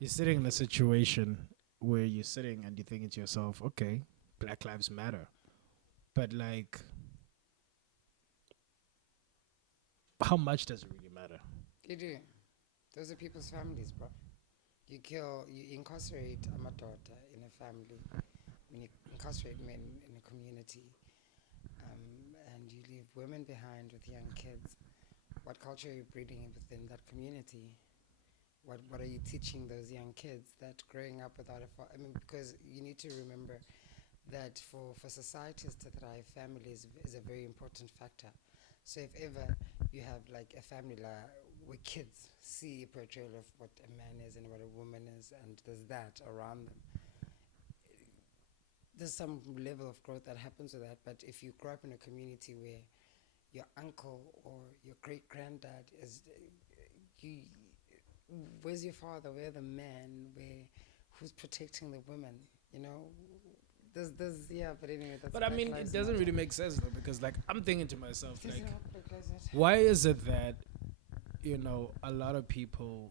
You're sitting in a situation where you're sitting and you're thinking to yourself, okay, Black Lives Matter. But like, how much does it really matter? You do. Those are people's families, bro. You incarcerate a daughter in a family, when you incarcerate men in a community, and you leave women behind with young kids. What culture are you breeding within that community? What are you teaching those young kids that growing up without a father? I mean, because you need to remember that for societies to thrive, family is a very important factor. So if ever you have like a family where kids see a portrayal of what a man is and what a woman is, and there's that around them, there's some level of growth that happens with that. But if you grow up in a community where your uncle or your great granddad is, you, where's your father? Where's the man? Who's protecting the women? You know, yeah. But anyway, that's. But I Black mean, it Lives doesn't Matter. really make sense though, because like I'm thinking to myself, This is like, how Black Lives Matter. why is it that a lot of people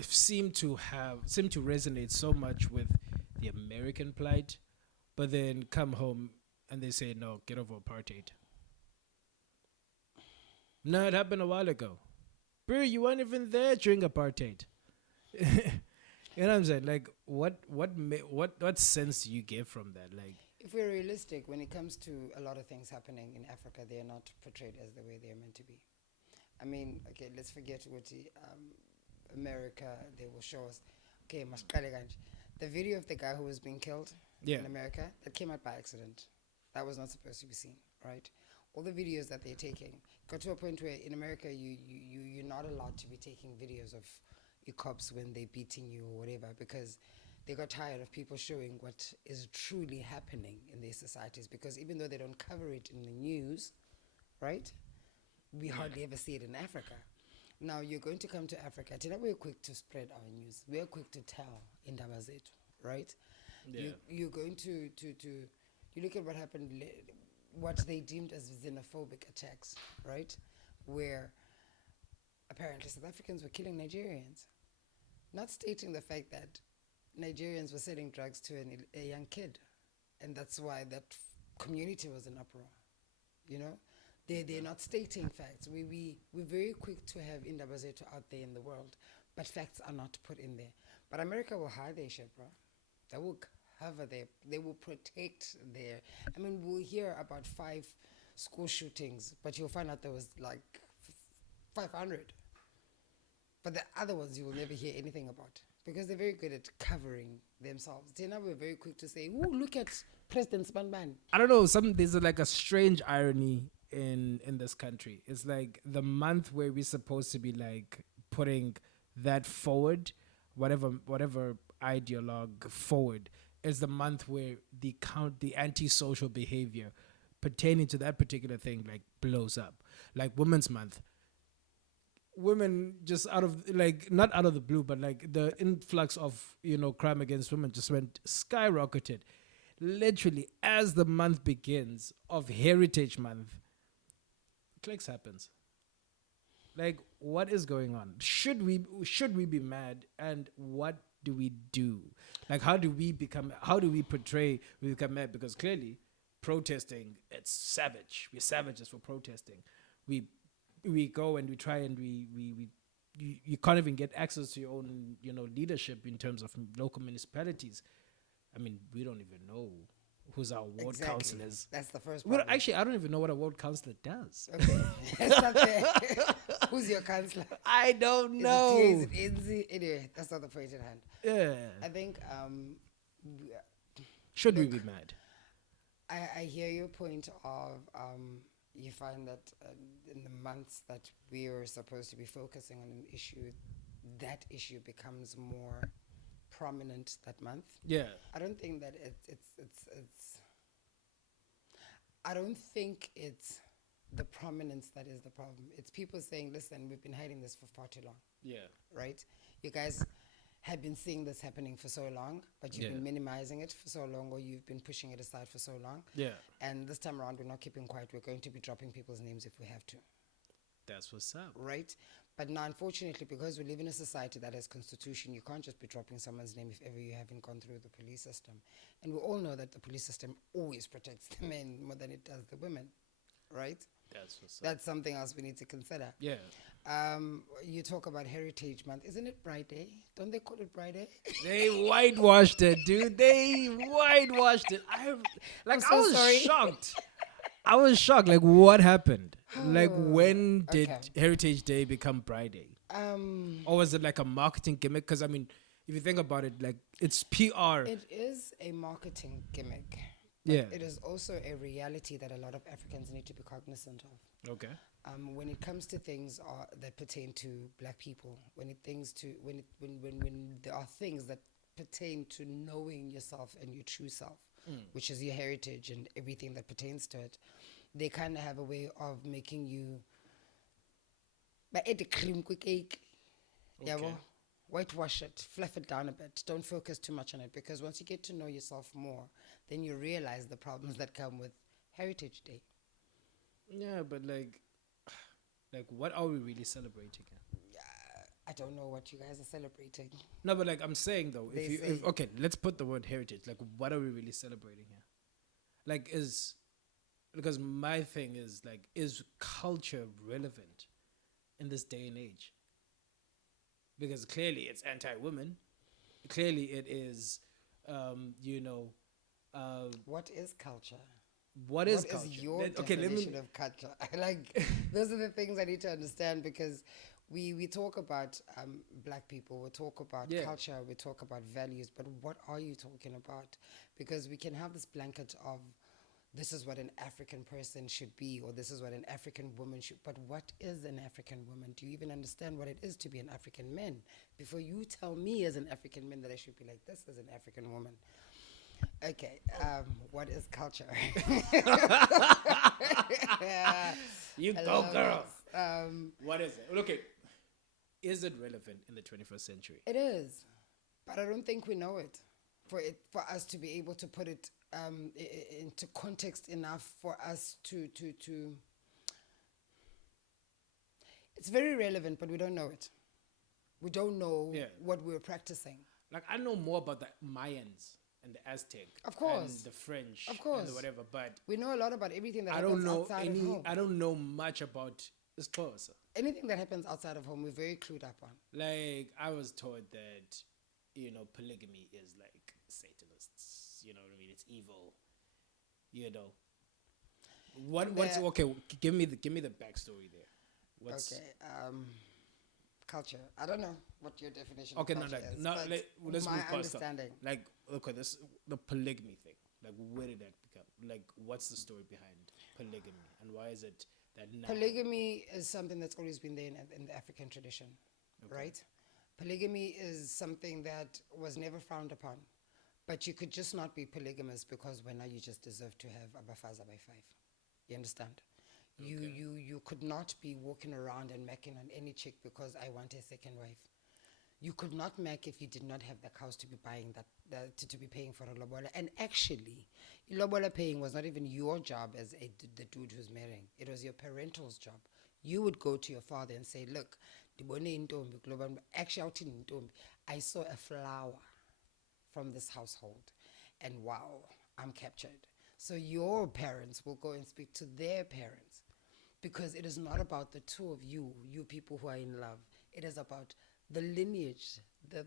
seem to resonate so much with the American plight, but then come home and they say no, get over apartheid. No, it happened a while ago. Bro, you weren't even there during apartheid. You know what I'm saying? Like, what sense do you get from that? Like, If we're realistic, when it comes to a lot of things happening in Africa, they are not portrayed as the way they are meant to be. I mean, okay, let's forget what America, they will show us. Okay, masiqale kanje. The video of the guy who was being killed yeah, in America, that came out by accident. That was not supposed to be seen, right? All the videos that they're taking got to a point where in America you're not allowed to be taking videos of your cops when they're beating you or whatever, because they got tired of people showing what is truly happening in their societies, because even though they don't cover it in the news, right, we hardly ever see it in Africa. Now you're going to come to Africa. Today we're quick to spread our news. We're quick to tell indaba zethu, right? yeah, You're going to you look at what happened, what they deemed as xenophobic attacks, right? Where apparently South Africans were killing Nigerians, not stating the fact that Nigerians were selling drugs to a young kid, and that's why that community was in uproar. You know, they're not stating facts. We're very quick to have indaba zethu out there in the world, but facts are not put in there. But America will hide their shit, bro. They will cover their. They will protect their. I mean, we'll hear about 5 school shootings, but you'll find out there was like 500. But the other ones you will never hear anything about, because they're very good at covering themselves. Now we're very quick to say, "Ooh, look at President Spanban." I don't know. There's like a strange irony in this country. It's like the month where we're supposed to be like putting that forward, whatever ideologue forward, is the month where the antisocial behavior pertaining to that particular thing like blows up. Like Women's Month, women just out of like not out of the blue, but like the influx of crime against women just went skyrocketed. Literally, as the month begins of Heritage Month, clicks happens. Like, what is going on? Should we be mad? And what do we do? Like, how do we portray we become mad? Because clearly, protesting, it's savage. We're savages for protesting. We go and we try and you can't even get access to your own leadership in terms of local municipalities. I mean, we don't even know who's our ward Exactly. councillors. That's the first Well, problem. actually, I don't even know what a ward councillor does. Okay. It's not there. Who's your counselor? I don't Is know. it TAs, NZ? Anyway, that's not the point at hand. Yeah. I think Should we be mad? I hear your point of you find that in the months that we are supposed to be focusing on an issue, that issue becomes more prominent that month. Yeah. I don't think that it's I don't think it's the prominence that is the problem. It's people saying, listen, we've been hiding this for far too long, Yeah. right? You guys have been seeing this happening for so long, but you've been minimizing it for so long, or you've been pushing it aside for so long. Yeah. And this time around, we're not keeping quiet. We're going to be dropping people's names if we have to, That's what's up. right? But now, unfortunately, because we live in a society that has constitution, you can't just be dropping someone's name if ever you haven't gone through the police system. And we all know that the police system always protects the men more than it does the women, right? That's what's up. That's something else we need to consider. Yeah. You talk about Heritage Month. Isn't it Pride Day? Don't they call it Pride Day? They whitewashed it, dude. They whitewashed it. I was sorry. shocked. I was shocked. Like, what happened? Like, when did Okay. Heritage Day become Pride Day? Or was it like a marketing gimmick? Because, I mean, if you think about it, like, it's PR. It is a marketing gimmick. Yeah. It is also a reality that a lot of Africans need to be cognizant of. Okay. When it comes to things that pertain to black people, when there are things that pertain to knowing yourself and your true self, which is your heritage and everything that pertains to it, they kind of have a way of making you whitewash it, fluff it down a bit. Don't focus too much on it, because once you get to know yourself more, then you realize the problems that come with Heritage Day. Yeah, but like what are we really celebrating here? I don't know what you guys are celebrating. No, but like I'm saying though, okay, let's put the word heritage. Like, what are we really celebrating here? Like, because my thing is like, is culture relevant in this day and age? Because clearly it's anti-women. Clearly it is, What is culture? What is What culture? is your definition of culture? Like, those are the things I need to understand, because we talk about black people, we talk about culture, we talk about values, but what are you talking about? Because we can have this blanket of this is what an African person should be, or this is what an African woman should, but what is an African woman? Do you even understand what it is to be an African man? Before you tell me as an African man that I should be like this as an African woman. Okay, what is culture? You go, girl. What is it? Okay, is it relevant in the 21st century? It is, but I don't think we know it. For us to be able to put it into context enough for us to. It's very relevant, but we don't know it. We don't know what we're practicing. Like, I know more about the Mayans and the Aztec, of course, and the French, of course, and the whatever. But we know a lot about everything that I happens don't know outside of home. I don't know much about Xhosa. Anything that happens outside of home, we're very clued up on. Like, I was told that polygamy is like Satanists. You know what I mean? It's evil. What's okay? Give me the backstory there. What's okay? Culture. I don't know what your definition. Okay, of culture is, let's my move past understanding. that. Like, okay, the polygamy thing. Like, where did that become? Like, what's the story behind polygamy, and why is it that now? Polygamy is something that's always been there in the African tradition, right? Polygamy is something that was never frowned upon, but you could just not be polygamous because now you just deserve to have abafaza by 5. You understand? You could not be walking around and macking on any chick because I want a second wife. You could not mack if you did not have the cows to be buying to be paying for a lobola. And actually, lobola paying was not even your job as the dude who's marrying. It was your parental's job. You would go to your father and say, look, actually, I saw a flower from this household, and wow, I'm captured. So your parents will go and speak to their parents, because it is not about the two of you people who are in love. It is about the lineage, the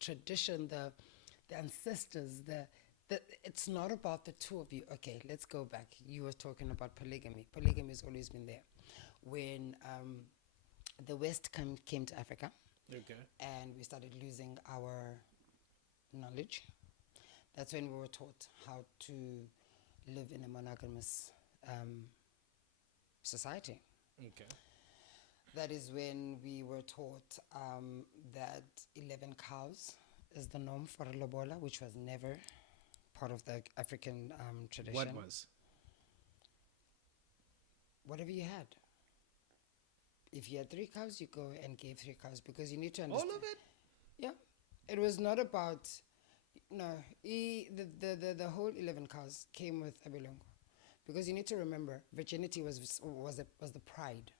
tradition, the ancestors, it's not about the two of you. Okay, let's go back. You were talking about polygamy. Polygamy has always been there. When the West came to Africa, and we started losing our knowledge, that's when we were taught how to live in a monogamous society. Okay. That is when we were taught that 11 cows is the norm for a lobola, which was never part of the African tradition. What was? Whatever you had. If you had 3 cows, you go and gave 3 cows, because you need to understand. All of it? Yeah. It was not about, the whole 11 cows came with Abilongo. Because you need to remember, virginity was the pride.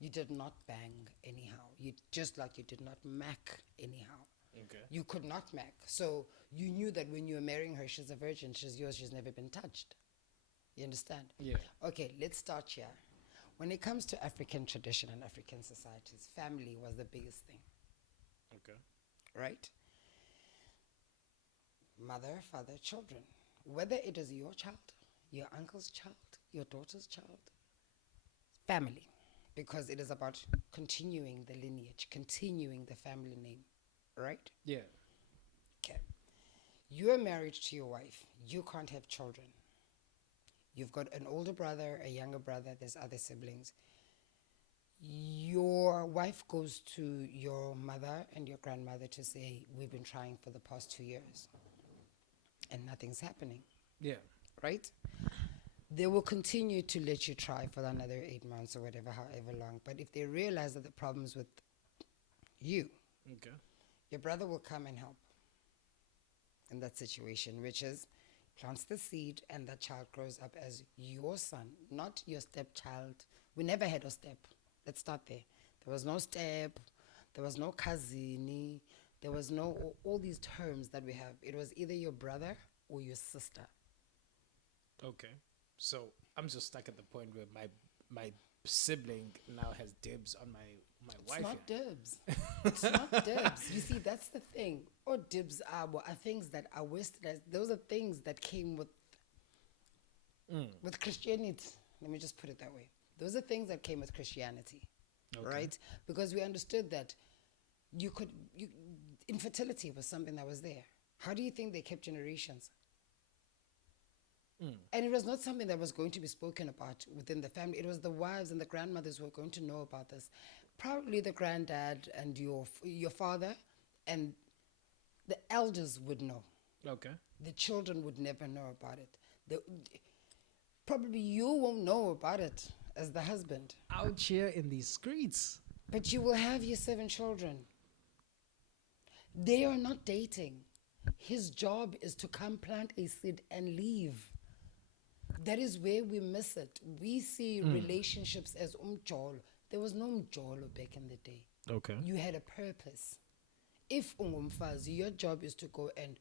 You did not bang anyhow. You just like you did not mac anyhow. Okay. You could not mac. So you knew that when you were marrying her, she's a virgin, she's yours, she's never been touched. You understand? Yeah. Okay, let's start here. When it comes to African tradition and African societies, family was the biggest thing. Okay. Right? Mother, father, children. Whether it is your child, your uncle's child, your daughter's child, family. Because it is about continuing the lineage, continuing the family name. Right? Yeah. Okay. You are married to your wife. You can't have children. You've got an older brother, a younger brother, there's other siblings. Your wife goes to your mother and your grandmother to say, we've been trying for the past 2 years and nothing's happening. Yeah. Right? They will continue to let you try for another 8 months or whatever, however long. But if they realize that the problem's with you, Okay. your brother will come and help in that situation, which is plants the seed and that child grows up as your son, not your stepchild. We never had a step. Let's start there. There was no step. There was no cousin. There was no all these terms that we have. It was either your brother or your sister. Okay. So I'm just stuck at the point where my sibling now has dibs on my wife. It's not dibs. It's not dibs. You see, that's the thing. Or dibs are things that are westernized. Those are things that came with Christianity. Let me just put it that way. Those are things that came with Christianity, right? Because we understood that infertility was something that was there. How do you think they kept generations? And it was not something that was going to be spoken about within the family. It was the wives and the grandmothers who were going to know about this. Probably the granddad and your father and the elders would know. Okay. The children would never know about it. Probably you won't know about it as the husband. Out here in these streets. But you will have your 7 children. They are not dating. His job is to come plant a seed and leave. That is where we miss it. We see relationships as umjolo. There was no umjolo back in the day. Okay. You had a purpose. If ungumfazi, your job is to go and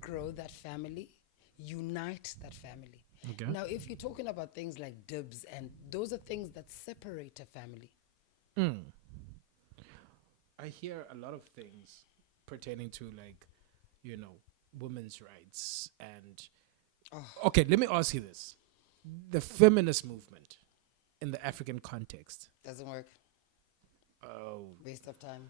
grow that family, unite that family. Okay. Now, if you're talking about things like dibs, and those are things that separate a family. I hear a lot of things pertaining to women's rights and okay, let me ask you this. The feminist movement in the African context. Doesn't work. Oh. Waste of time.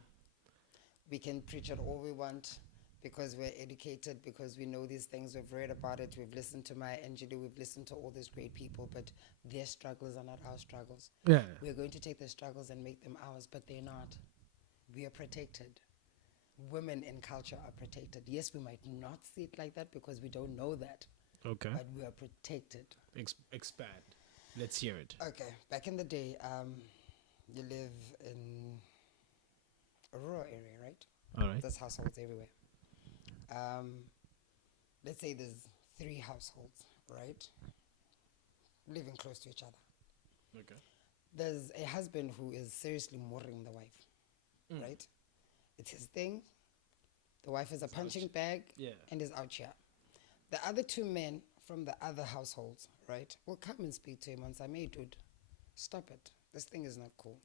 We can preach it all we want because we're educated, because we know these things, we've read about it, we've listened to Maya Angelou, we've listened to all these great people, but their struggles are not our struggles. Yeah. We're going to take their struggles and make them ours, but they're not. We are protected. Women in culture are protected. Yes, we might not see it like that because we don't know that. Okay. But we are protected. Expand. Let's hear it. Okay. Back in the day, you live in a rural area, right? All right. There's households everywhere. Let's say there's 3 households, right? Living close to each other. Okay. There's a husband who is seriously murdering the wife, right? It's his thing. The wife is a punching bag and is out here. The other 2 men from the other households, right, will come and speak to him and say, "Hey, dude, stop it. This thing is not cool."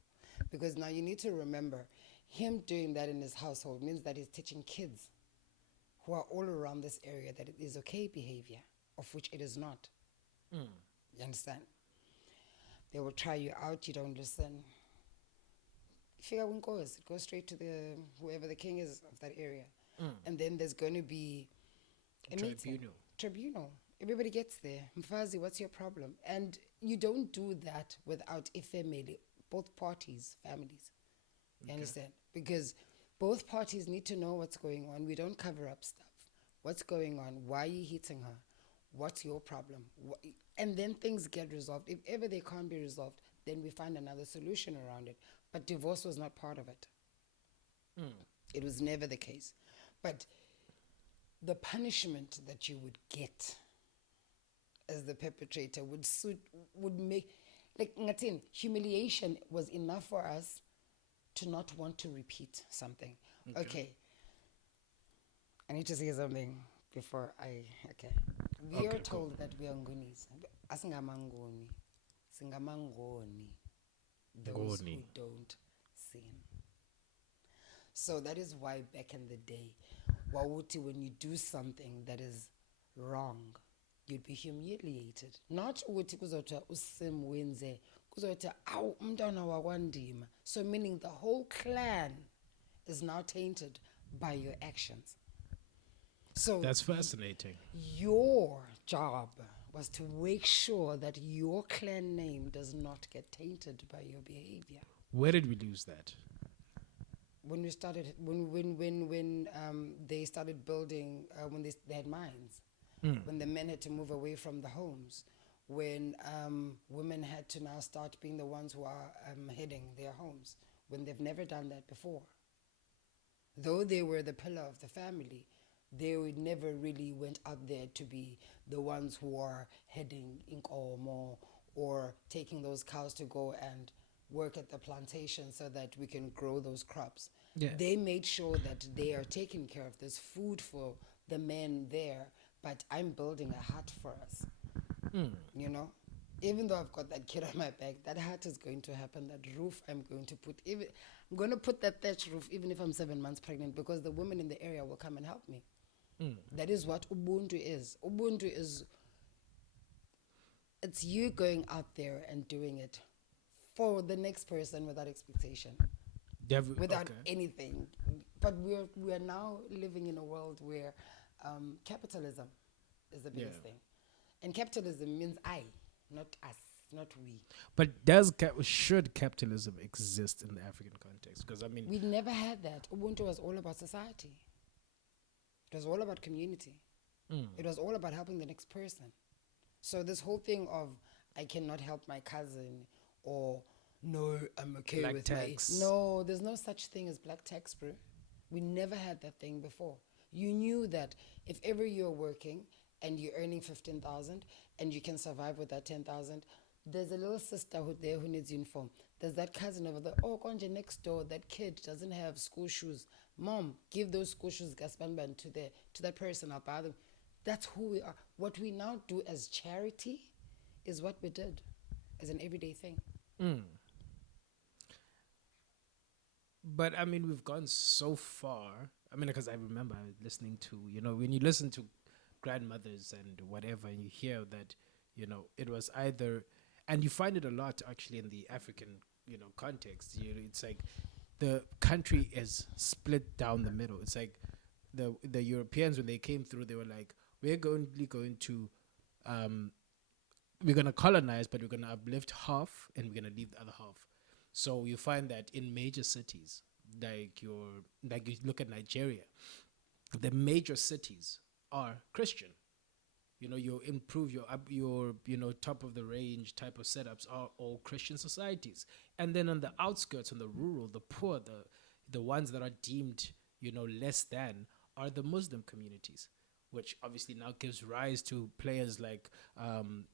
Because now you need to remember, him doing that in his household means that he's teaching kids who are all around this area that it is okay behavior, of which it is not. You understand? They will try you out, you don't listen. Figure out when it goes straight to whoever the king is of that area. And then there's going to be a tribunal. Everybody gets there. Mfazi, what's your problem? And you don't do that without a family, both parties, families. You understand? Because both parties need to know what's going on. We don't cover up stuff. What's going on? Why are you hitting her? What's your problem? And then things get resolved. If ever they can't be resolved, then we find another solution around it. But divorce was not part of it. It was never the case. But the punishment that you would get as the perpetrator would make, Like ngathini, humiliation was enough for us to not want to repeat something. Okay. I need to say something before I. Okay. We are told that we are Ngonis. Asingamangoni. Singamangoni. Those who don't sin. So that is why back in the day, wawuti, when you do something that is wrong, you'd be humiliated. Not ukuthi kuzothiwa uSim wenze, kuzothiwa awu umntwana wakwaNdima. So meaning the whole clan is now tainted by your actions. So that's fascinating. Your job was to make sure that your clan name does not get tainted by your behavior. Where did we lose that? When we started, when they started building, when they had mines, when the men had to move away from the homes, when women had to now start being the ones who are heading their homes, when they've never done that before. Though they were the pillar of the family, they would never really went out there to be the ones who are heading inkomo or taking those cows to go and work at the plantation so that we can grow those crops. Yeah. They made sure that they are taking care of this food for the men there, but I'm building a hut for us. You know? Even though I've got that kid on my back, that hut is going to happen. That roof I'm going to put, I'm going to put that thatch roof even if I'm 7 months pregnant, because the women in the area will come and help me. That is what Ubuntu is. Ubuntu is, it's you going out there and doing it for the next person without expectation, without anything. But we are now living in a world where capitalism is the biggest thing. And capitalism means I, not us, not we. But should capitalism exist in the African context? Because I mean, we never had that. Ubuntu was all about society. It was all about community. It was all about helping the next person. So this whole thing of I cannot help my cousin, or no, I'm okay black with tax. No, there's no such thing as black tax, bro. We never had that thing before. You knew that if ever you're working and you're earning 15,000 and you can survive with that 10,000, there's a little sister there who needs uniform. There's that cousin over there. Oh, Konje next door, that kid doesn't have school shoes. Mom, give those school shoes gaspanban to that person. I'll buy them. That's who we are. What we now do as charity is what we did as an everyday thing. But I mean, we've gone so far. I mean, because I remember listening to, when you listen to grandmothers and whatever, and you hear that, it was either, and you find it a lot actually in the African, context. It's like the country is split down the middle. It's like the Europeans, when they came through, they were like, we're going to colonize, but we're going to uplift half and we're going to leave the other half. So you find that in major cities, like you look at Nigeria, the major cities are Christian. You improve your top of the range type of setups are all Christian societies. And then on the outskirts, on the rural, the poor, the ones that are deemed, less than, are the Muslim communities, which obviously now gives rise to players like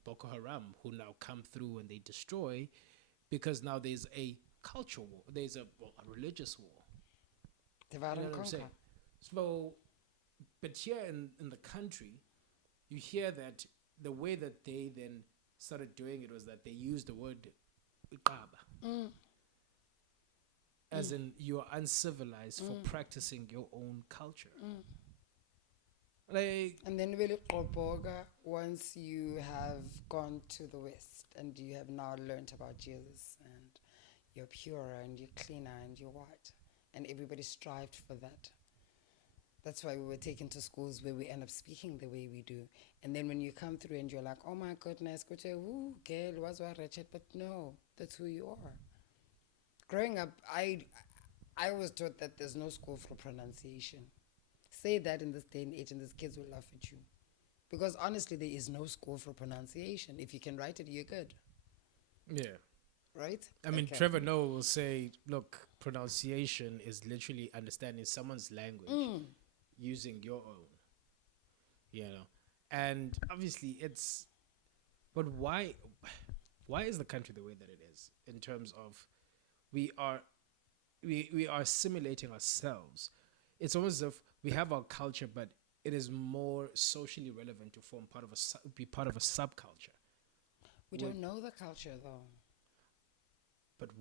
Boko Haram, who now come through and they destroy, because now there's a cultural war, there's a religious war. Divide and conquer. So, but here in the country, you hear that the way that they then started doing it was that they used the word iqaba, as in you are uncivilized for practicing your own culture. And then really once you have gone to the West and you have now learned about Jesus and you're purer and you're cleaner and you're white, and everybody strived for that. That's why we were taken to schools where we end up speaking the way we do. And then when you come through and you're like, oh my goodness, go to girl, was wretched, but no, that's who you are. Growing up, I was taught that there's no school for pronunciation. Say that in this day and age and these kids will laugh at you. Because honestly, there is no school for pronunciation. If you can write it, you're good. Yeah. Right? I mean, Trevor Noah will say, look, pronunciation is literally understanding someone's language using your own. And obviously but why? Why is the country the way that it is in terms of we are we are assimilating ourselves? It's almost as if we have our culture, but it is more socially relevant to form part of be part of a subculture. We don't know the culture though. But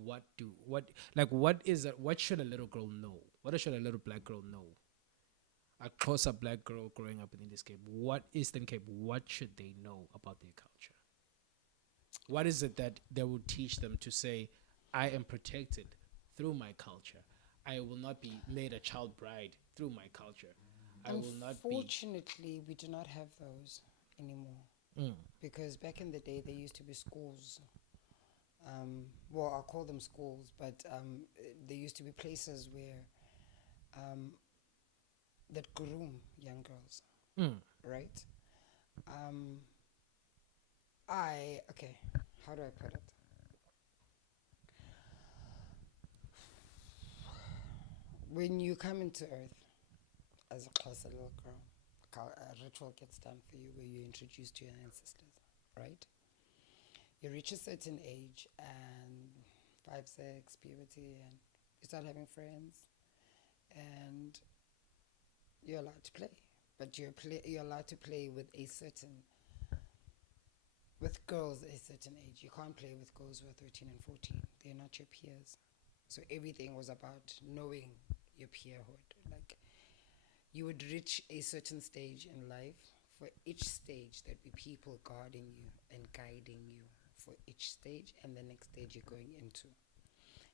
what is it? What should a little girl know? What should a little black girl know? A close up black girl growing up in this Cape, what Eastern Cape, what should they know about their culture? What is it that they will teach them to say, I am protected through my culture. I will not be made a child bride through my culture. I will not be. Unfortunately, we do not have those anymore. Because back in the day, there used to be schools. Well, I'll call them schools, but there used to be places where that groom young girls, right? Okay, how do I put it? When you come into Earth as a Xhosa little girl, a ritual gets done for you where you're introduced to your ancestors, right? You reach a certain age and 5, 6, puberty, and you start having friends, and you're allowed to play, but you're allowed to play with girls at a certain age. You can't play with girls who are 13 and 14. They're not your peers. So everything was about knowing your peerhood. Like, you would reach a certain stage in life. For each stage, there'd be people guarding you and guiding you for each stage and the next stage you're going into.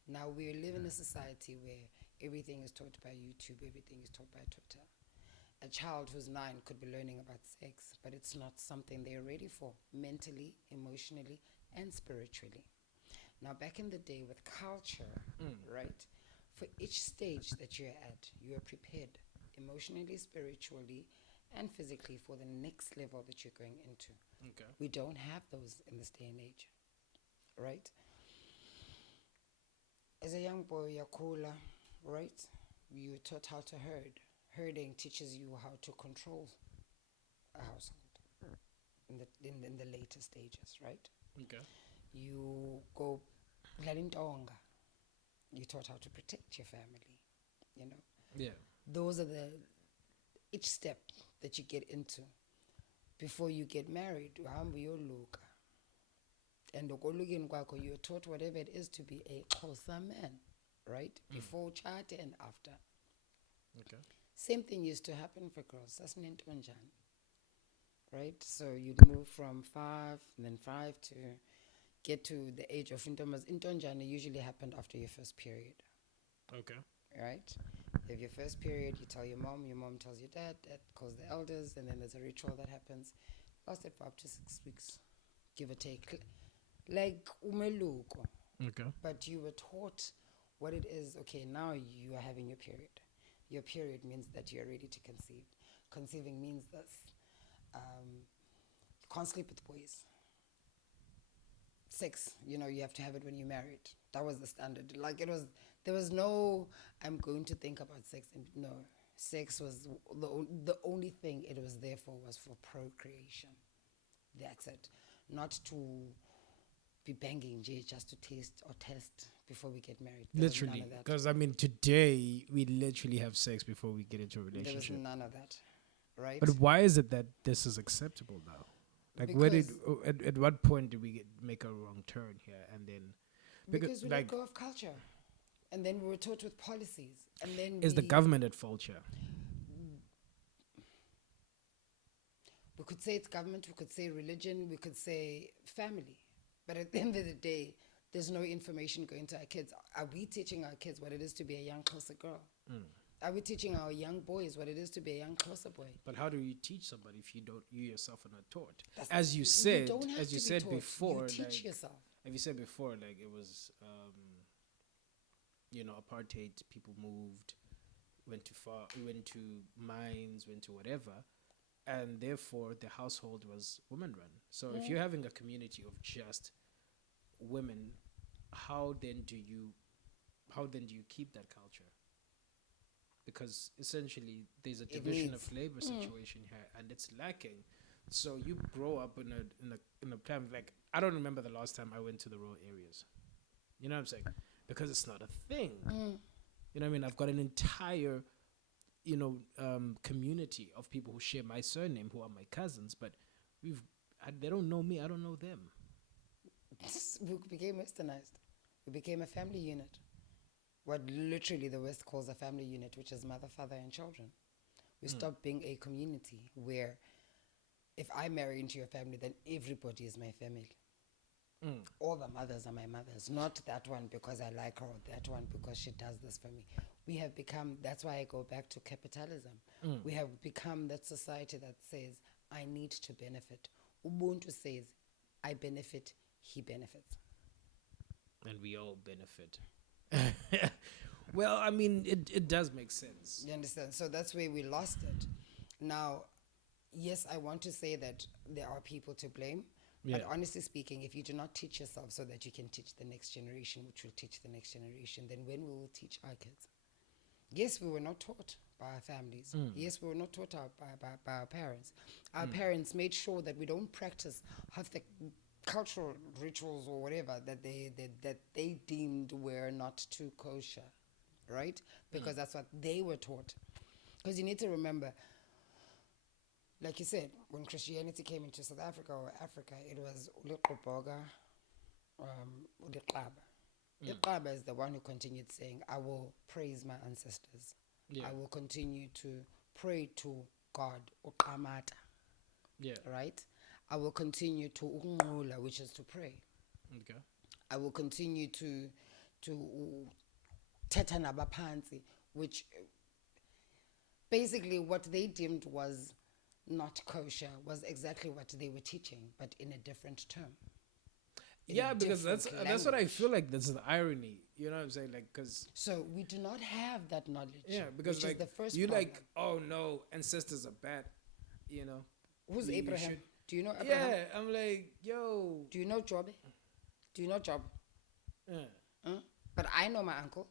Now, we live in a society where everything is taught by YouTube, everything is taught by Twitter. A child who's 9 could be learning about sex, but it's not something they're ready for mentally, emotionally, and spiritually. Now, back in the day with culture, right, for each stage that you're at, you are prepared emotionally, spiritually, and physically for the next level that you're going into. Okay. We don't have those in this day and age, right? As a young boy, you're cooler, right? You're taught how to herd. Herding teaches you how to control a household in the later stages, right? Okay. You go Lalintonga. You're taught how to protect your family, you know? Yeah. Those are each step that you get into. Before you get married, and you're taught whatever it is to be a Xhosa man, right? Before chat and after. Okay. Same thing used to happen for girls. That's Nintonjan, right? So you'd move from 5, and then 5 to get to the age of Intomas. Intonjan usually happened after your first period. Okay. Right? You have your first period, you tell your mom tells your dad calls the elders, and then there's a ritual that happens. Lasted for up to 6 weeks, give or take. Like umeluko. Okay. But you were taught what it is. Okay, now you are having your period. Your period means that you're ready to conceive. Conceiving means this. You can't sleep with boys. Sex, you have to have it when you're married. That was the standard. Like, there was no, I'm going to think about sex. No, sex was the only thing it was there for was for procreation. That's it. Not to be banging just to taste or test before we get married. Literally, because today we literally have sex before we get into a relationship. There was none of that, right? But why is it that this is acceptable now? Like, at what point did we make a wrong turn here? And then because we let go of culture, and then we were taught with policies, and then is the government at fault here? We could say it's government, we could say religion, we could say family. But at the end of the day, there's no information going to our kids. Are we teaching our kids what it is to be a young Xhosa girl? Are we teaching our young boys what it is to be a young Xhosa boy? But how do you teach somebody if you yourself are not taught? As you said before, you teach yourself. As you said before, like, it was, apartheid. People moved, went too far, went to mines, went to whatever, and therefore the household was women run. So if you're having a community of just women, how then do you keep that culture? Because essentially there's a division of labor situation here, and it's lacking. So you grow up in a plan like I don't remember the last time I went to the rural areas. You know what I'm saying? Because it's not a thing. You know what I mean? I've got an entire, community of people who share my surname, who are my cousins, but they don't know me. I don't know them. We became westernized. We became a family unit. What literally the West calls a family unit, which is mother, father, and children. We stopped being a community where if I marry into your family, then everybody is my family. All the mothers are my mothers, not that one because I like her or that one because she does this for me. We have become, that's why I go back to capitalism. We have become that society that says, I need to benefit. Ubuntu says, I benefit, he benefits. And we all benefit. Well, I mean, it does make sense. You understand? So that's where we lost it. Now, yes, I want to say that there are people to blame. Yeah. But honestly speaking, if you do not teach yourself so that you can teach the next generation, which will teach the next generation, then when we will teach our kids? Yes, we were not taught by our families. Yes, we were not taught by our parents. Our parents made sure that we don't practice half the cultural rituals or whatever that they deemed were not too kosher, right? Because that's what they were taught. Because you need to remember, like you said, when Christianity came into South Africa or Africa, it was uliqoboga, uliqaba. Iqaba is the one who continued saying, I will praise my ancestors. Yeah. I will continue to pray to God, uqamata. Yeah. Right? I will continue to unqula, which is to pray. Okay. I will continue to thetha nabaphansi, which basically what they deemed was not kosher was exactly what they were teaching, but in a different term. Yeah, because that's what I feel like. That's the irony. You know what I'm saying? Like, because so we do not have that knowledge. Yeah, because which like is the first you problem. like, oh no, ancestors are bad. You know. Who's You Abraham? should- Do you know Abraham? Yeah, I'm like, yo. Do you know Job? Do you know Job? Yeah. But I know my uncle.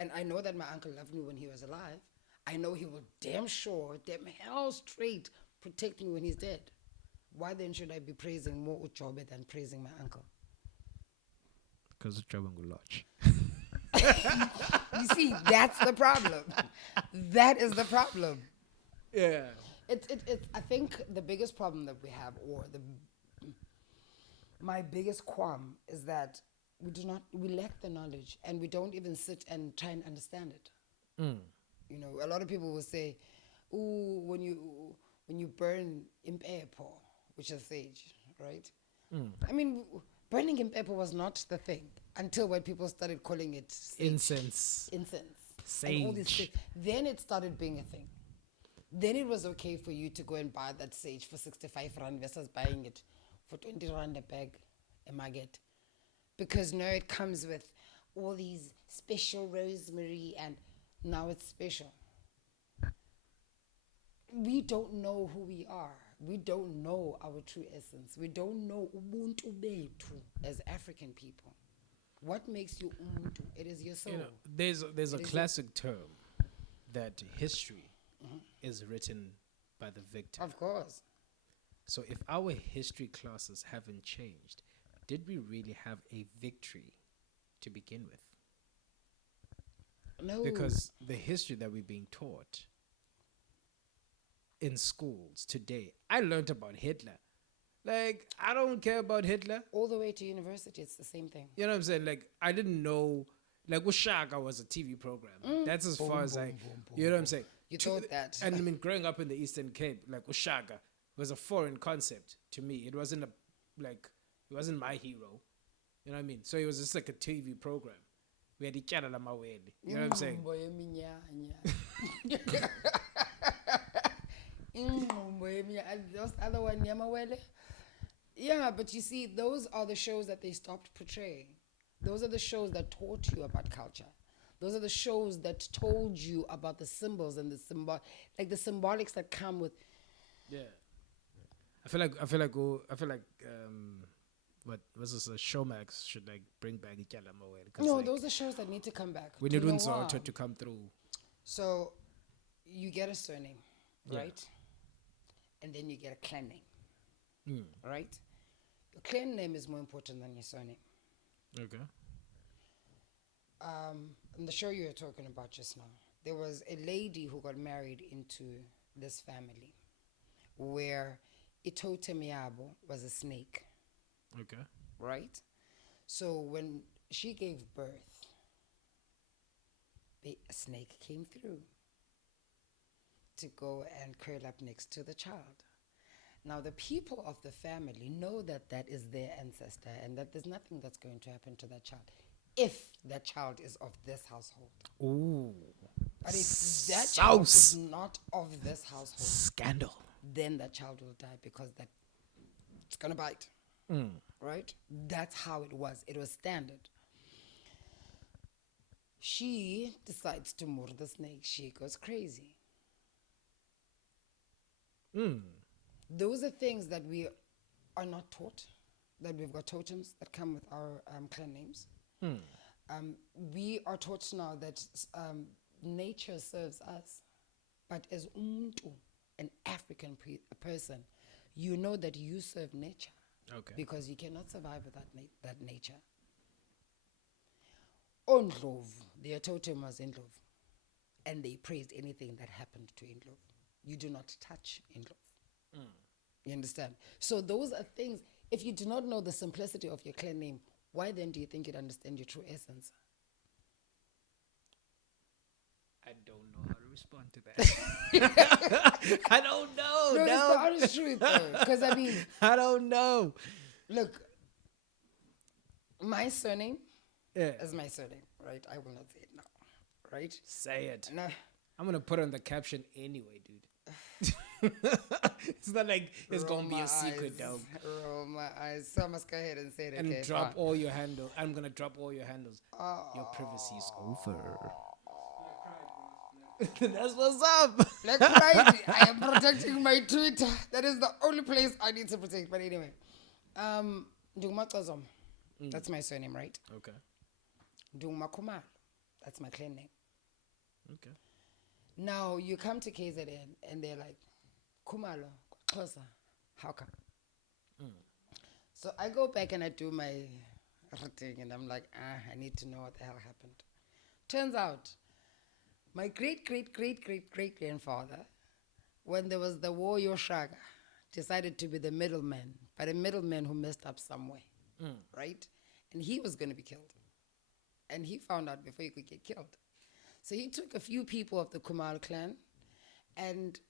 And I know that my uncle loved me when he was alive. I know he will damn damn hell straight protect me when he's dead. Why then should I be praising more Job than praising my uncle? Because Job will lodge. You see, that's the problem. That is the problem. Yeah. It's I think the biggest problem that we have, or my biggest qualm, is that we lack the knowledge and we don't even sit and try and understand it. You know, a lot of people will say, "Ooh, when you burn impepo, which is sage, right?" I mean, burning impepo was not the thing until when people started calling it sage. Incense, sage. and all these things. Then it started being a thing. Then it was okay for you to go and buy that sage for 65 rand versus buying it for 20 rand a bag, a maggot. Because now it comes with all these special rosemary and now it's special. We don't know who we are. We don't know our true essence. We don't know Ubuntu bethu as African people. What makes you Ubuntu? It is your soul. You know, there's a classic term that history is written by the victim. Of course. So if our history classes haven't changed, did we really have a victory to begin with? No. Because the history that we're being taught in schools today, I learned about Hitler. Like, I don't care about Hitler. All the way to university, it's the same thing. You know what I'm saying? Like, I didn't know, like, Ushaka was a TV program. That's as far as you know what I'm saying? You thought that. And I mean, growing up in the Eastern Cape, like, Ushaka was a foreign concept to me. It wasn't it wasn't my hero. You know what I mean? So it was just like a TV program. We had each other my way. You know what I'm saying? Those other one, Yamawele. Yeah, but you see, those are the shows that they stopped portraying. Those are the shows that taught you about culture. Those are the shows that told you about the symbols and the symbolics that come with. Yeah. I feel like what was this? Showmax should like bring back Ikala Mawele. No, like, those are shows that need to come back. We need Unzotho to come through. So, you get a surname, right? and then you get a clan name, right? Your clan name is more important than your surname. Okay. In the show you were talking about just now, there was a lady who got married into this family where a totem yabo was a snake. Okay. Right? So when she gave birth, a snake came through to go and curl up next to the child. Now, the people of the family know that that is their ancestor and that there's nothing that's going to happen to that child if that child is of this household. Ooh. But if that child is not of this household, scandal, then that child will die because that it's going to bite. Right? That's how it was. It was standard. She decides to murder the snake. She goes crazy. Those are things that we are not taught, that we've got totems that come with our clan names. We are taught now that nature serves us. But as umuntu, an African person, you know that you serve nature. Okay. Because you cannot survive without that nature. Ondlovu, their totem was Ndlovu. And they praised anything that happened to Ndlovu. You do not touch Ndlovu. You understand? So those are things, if you do not know the simplicity of your clan name, why then do you think you'd understand your true essence? I don't know how to respond to that. I don't know. No, it's the honest truth, though. Because, I mean... I don't know. Look, my surname is my surname, right? I will not say it now, right? Say it. No. I'm going to put on the caption anyway, dude. It's not like it's going to be a secret, though. Roll my eyes. So I must go ahead and say it. And okay, drop all your handles. I'm going to drop all your handles. Your privacy is over. That's what's up. Black Friday. I am protecting my Twitter. That is the only place I need to protect. But anyway, Macozoma. That's my surname, right? Okay. Macozoma. That's my clan name. Okay. Now you come to KZN and they're like, Kumalo, Xhosa, how come? So I go back and I do my thing and I'm like, I need to know what the hell happened. Turns out, my great-great-great-great-great-grandfather, when there was the war Yoshaga, decided to be the middleman, but a middleman who messed up somewhere, right? And he was going to be killed. And he found out before he could get killed. So he took a few people of the Kumal clan and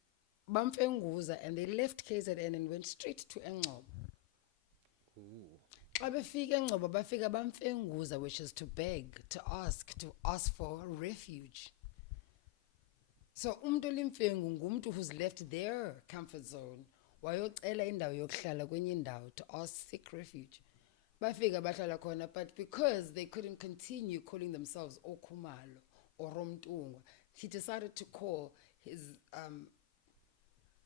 Bamfenguza, and they left KZN and went straight to Engcobo. Bafika Bamfenguza, which is to beg, to ask for refuge. So Limfengu ngumntu who's left their comfort zone wayocela indawo yokuhlala kwenye indawo to seek refuge. Bafika bahlala khona, but because they couldn't continue calling themselves Okhumalo or Romtungwa, he decided to call his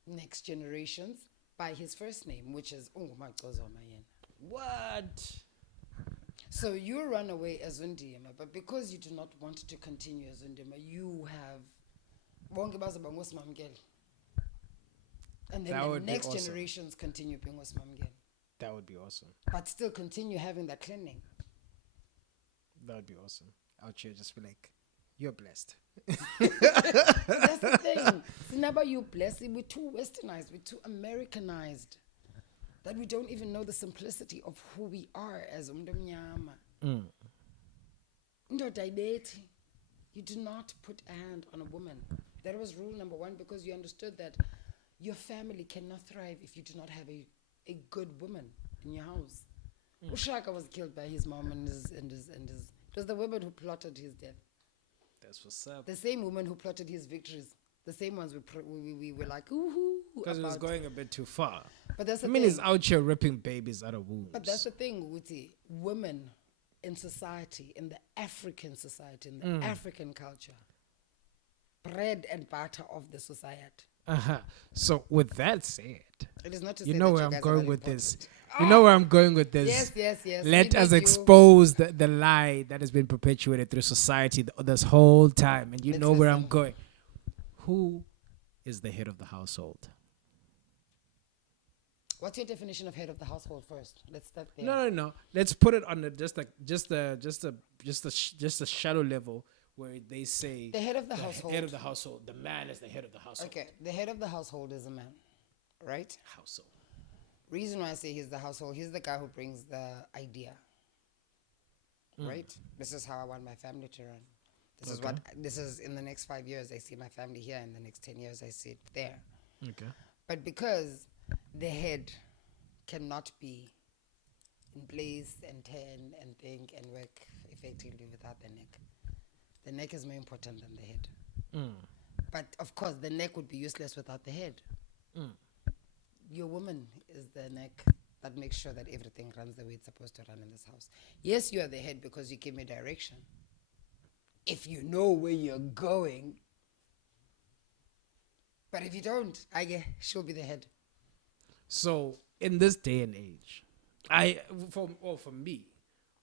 next generations by his first name, which is Macozoma. What? So you run away as Ndima, but because you do not want to continue as Ndima, you have and then the next generations continue being Osmamgel. That would be awesome. But still continue having that clan name. That would be awesome. Out here just be like, you're blessed. That's the thing. It's never you blessed. We're too westernized. We're too Americanized. That we don't even know the simplicity of who we are as Umdamnyama. You do not put a hand on a woman. That was rule number one, because you understood that your family cannot thrive if you do not have a good woman in your house. Ushaka was killed by his mom and his. It was the woman who plotted his death. That's what's up. The same woman who plotted his victories. The same ones we were like, ooh. Because it was going a bit too far. But that's the thing. he's out here ripping babies out of wombs. But that's the thing, Uti. Women in society, in the African society, in the African culture, bread and butter of the society. So with that said, it is not to you say know that where you I'm guys are going not with important. this. You know where I'm going with this. Yes. Let us expose the lie that has been perpetuated through society this whole time. And you know where I'm going. Who is the head of the household? What's your definition of head of the household first? Let's start there. No. Let's put it on just a shallow level where they say The head of the household. head of the household. The man is the head of the household. Okay, the head of the household is a man, right? Household. Reason why I say he's the household, he's the guy who brings the idea, right? This is how I want my family to run. This is in the next 5 years, I see my family here. In the next 10 years, I see it there. Okay. But because the head cannot be in place and turn and think and work effectively without the neck is more important than the head. But of course, the neck would be useless without the head. Your woman is the neck that makes sure that everything runs the way it's supposed to run in this house. Yes, you are the head because you give me direction. If you know where you're going. But if you don't, she'll be the head. So in this day and age, for me,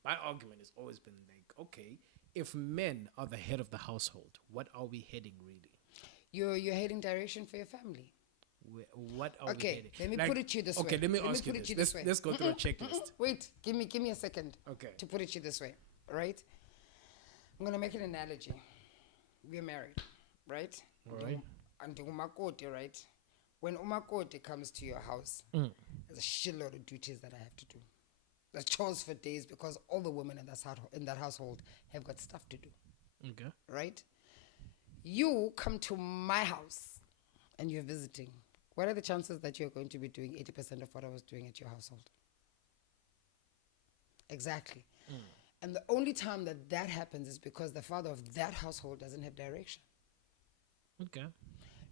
my argument has always been like, okay, if men are the head of the household, what are we heading really? You're heading direction for your family. What are we heading? Let me put it to you this way. Okay, let me ask you this. Let's go through a checklist. Wait, give me a second. Okay. To put it to you this way, right? I'm gonna make an analogy. We're married, right? All right. And umakoti, right? When umakoti comes to your house, there's a shitload of duties that I have to do. There's chores for days because all the women in that household have got stuff to do. Okay. Right? You come to my house and you're visiting. What are the chances that you're going to be doing 80% of what I was doing at your household? Exactly. And the only time that happens is because the father of that household doesn't have direction. Okay.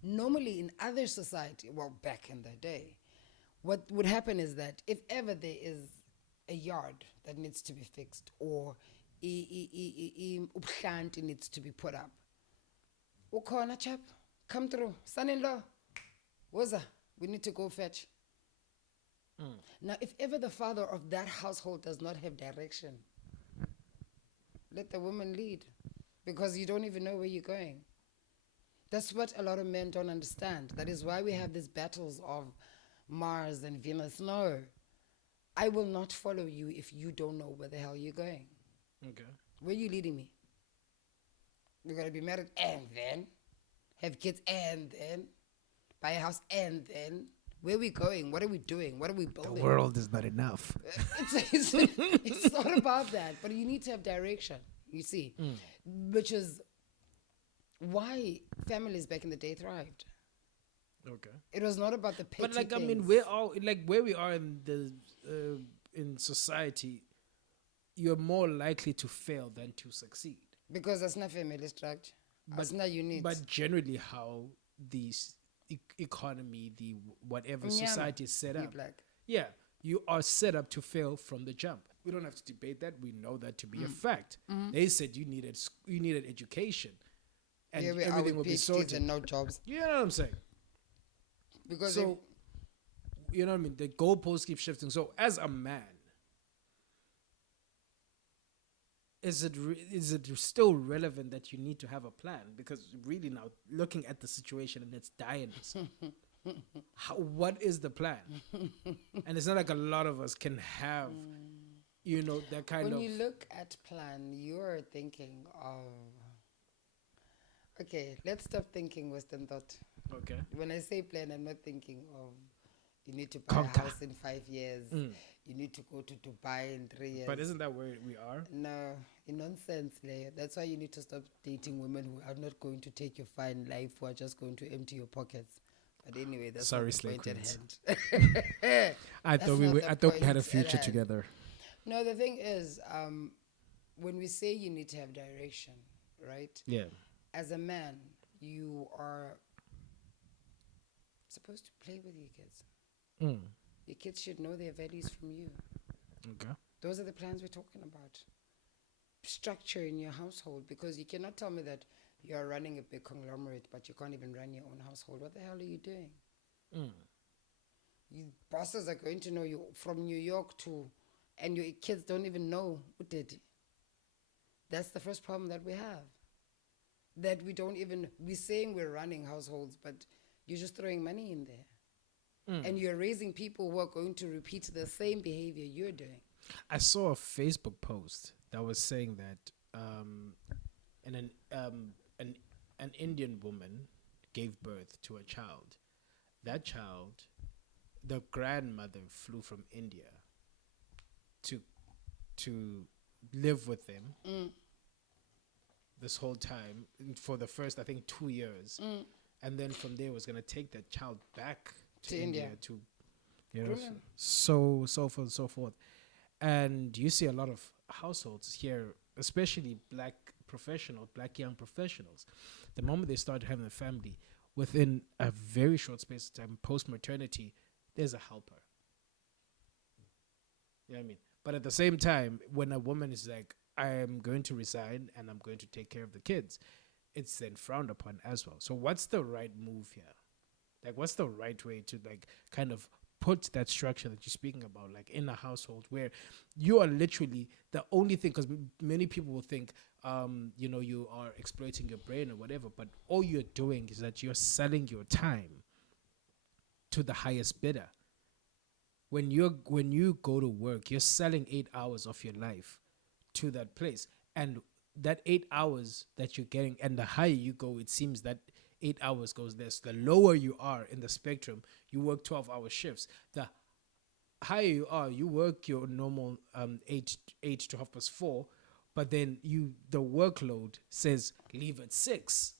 Normally in other society, well, back in the day, what would happen is that if ever there is a yard that needs to be fixed or uplanti needs to be put up, ukhona chap, come through, son-in-law, Woza, we need to go fetch. Now, if ever the father of that household does not have direction, let the woman lead because you don't even know where you're going. That's what a lot of men don't understand. That is why we have these battles of Mars and Venus. No, I will not follow you if you don't know where the hell you're going. Okay. Where are you leading me? We're going to be married and then have kids and then buy a house and then where are we going? What are we doing? What are we building? The world is not enough. It's not about that, but you need to have direction, you see, which is why families back in the day thrived. Okay. It was not about the petty But like, things. I mean, we're all like where we are in the in society, you're more likely to fail than to succeed. Because that's not family structure. That's not unit. But generally, how the economy, the whatever society is set up, black. yeah, you are set up to fail from the jump. We don't have to debate that. We know that to be a fact. They said you needed education, and everything will be sorted. And no jobs. You know what I'm saying? Because so, you know what I mean? The goalposts keep shifting. So, as a man, is it still relevant that you need to have a plan? Because really now, looking at the situation and its direness, what is the plan? And it's not like a lot of us can have, that kind of... When you look at plan, you're thinking of... Okay, let's stop thinking Western thought. Okay. When I say plan, I'm not thinking of you need to buy a house in 5 years. You need to go to Dubai in 3 years. But isn't that where we are? No, nonsense, Leia. That's why you need to stop dating women who are not going to take your fine life, who are just going to empty your pockets. But anyway, that's Sorry, not the point queens. at hand. I thought we had a future together. No, the thing is, when we say you need to have direction, right? Yeah. As a man, you are supposed to play with your kids. Your kids should know their values from you. Okay. Those are the plans we're talking about. Structure in your household, because you cannot tell me that you are running a big conglomerate, but you can't even run your own household. What the hell are you doing? You bosses are going to know you from New York to, and your kids don't even know who did it. That's the first problem that we have. That we don't even, we're saying we're running households, but you're just throwing money in there. And you're raising people who are going to repeat the same behavior you're doing. I saw a Facebook post that was saying that and an Indian woman gave birth to a child. That child, the grandmother flew from India to live with them this whole time for the first, I think, 2 years, and then from there was gonna take that child back to India to, you know, so forth and so forth. And you see a lot of households here, especially black young professionals. The moment they start having a family, within a very short space of time, post maternity, there's a helper. You know what I mean? But at the same time, when a woman is like, I am going to resign and I'm going to take care of the kids, it's then frowned upon as well. So what's the right move here? Like, what's the right way to, like, kind of put that structure that you're speaking about, like, in a household where you are literally the only thing, because many people will think, you know, you are exploiting your brain or whatever, but all you're doing is that you're selling your time to the highest bidder. When you go to work, you're selling 8 hours of your life to that place, and that 8 hours that you're getting, and the higher you go, it seems that 8 hours goes less. The lower you are in the spectrum, you work 12-hour shifts. The higher you are, you work your normal 8 to 4:30, but then the workload says leave at 6.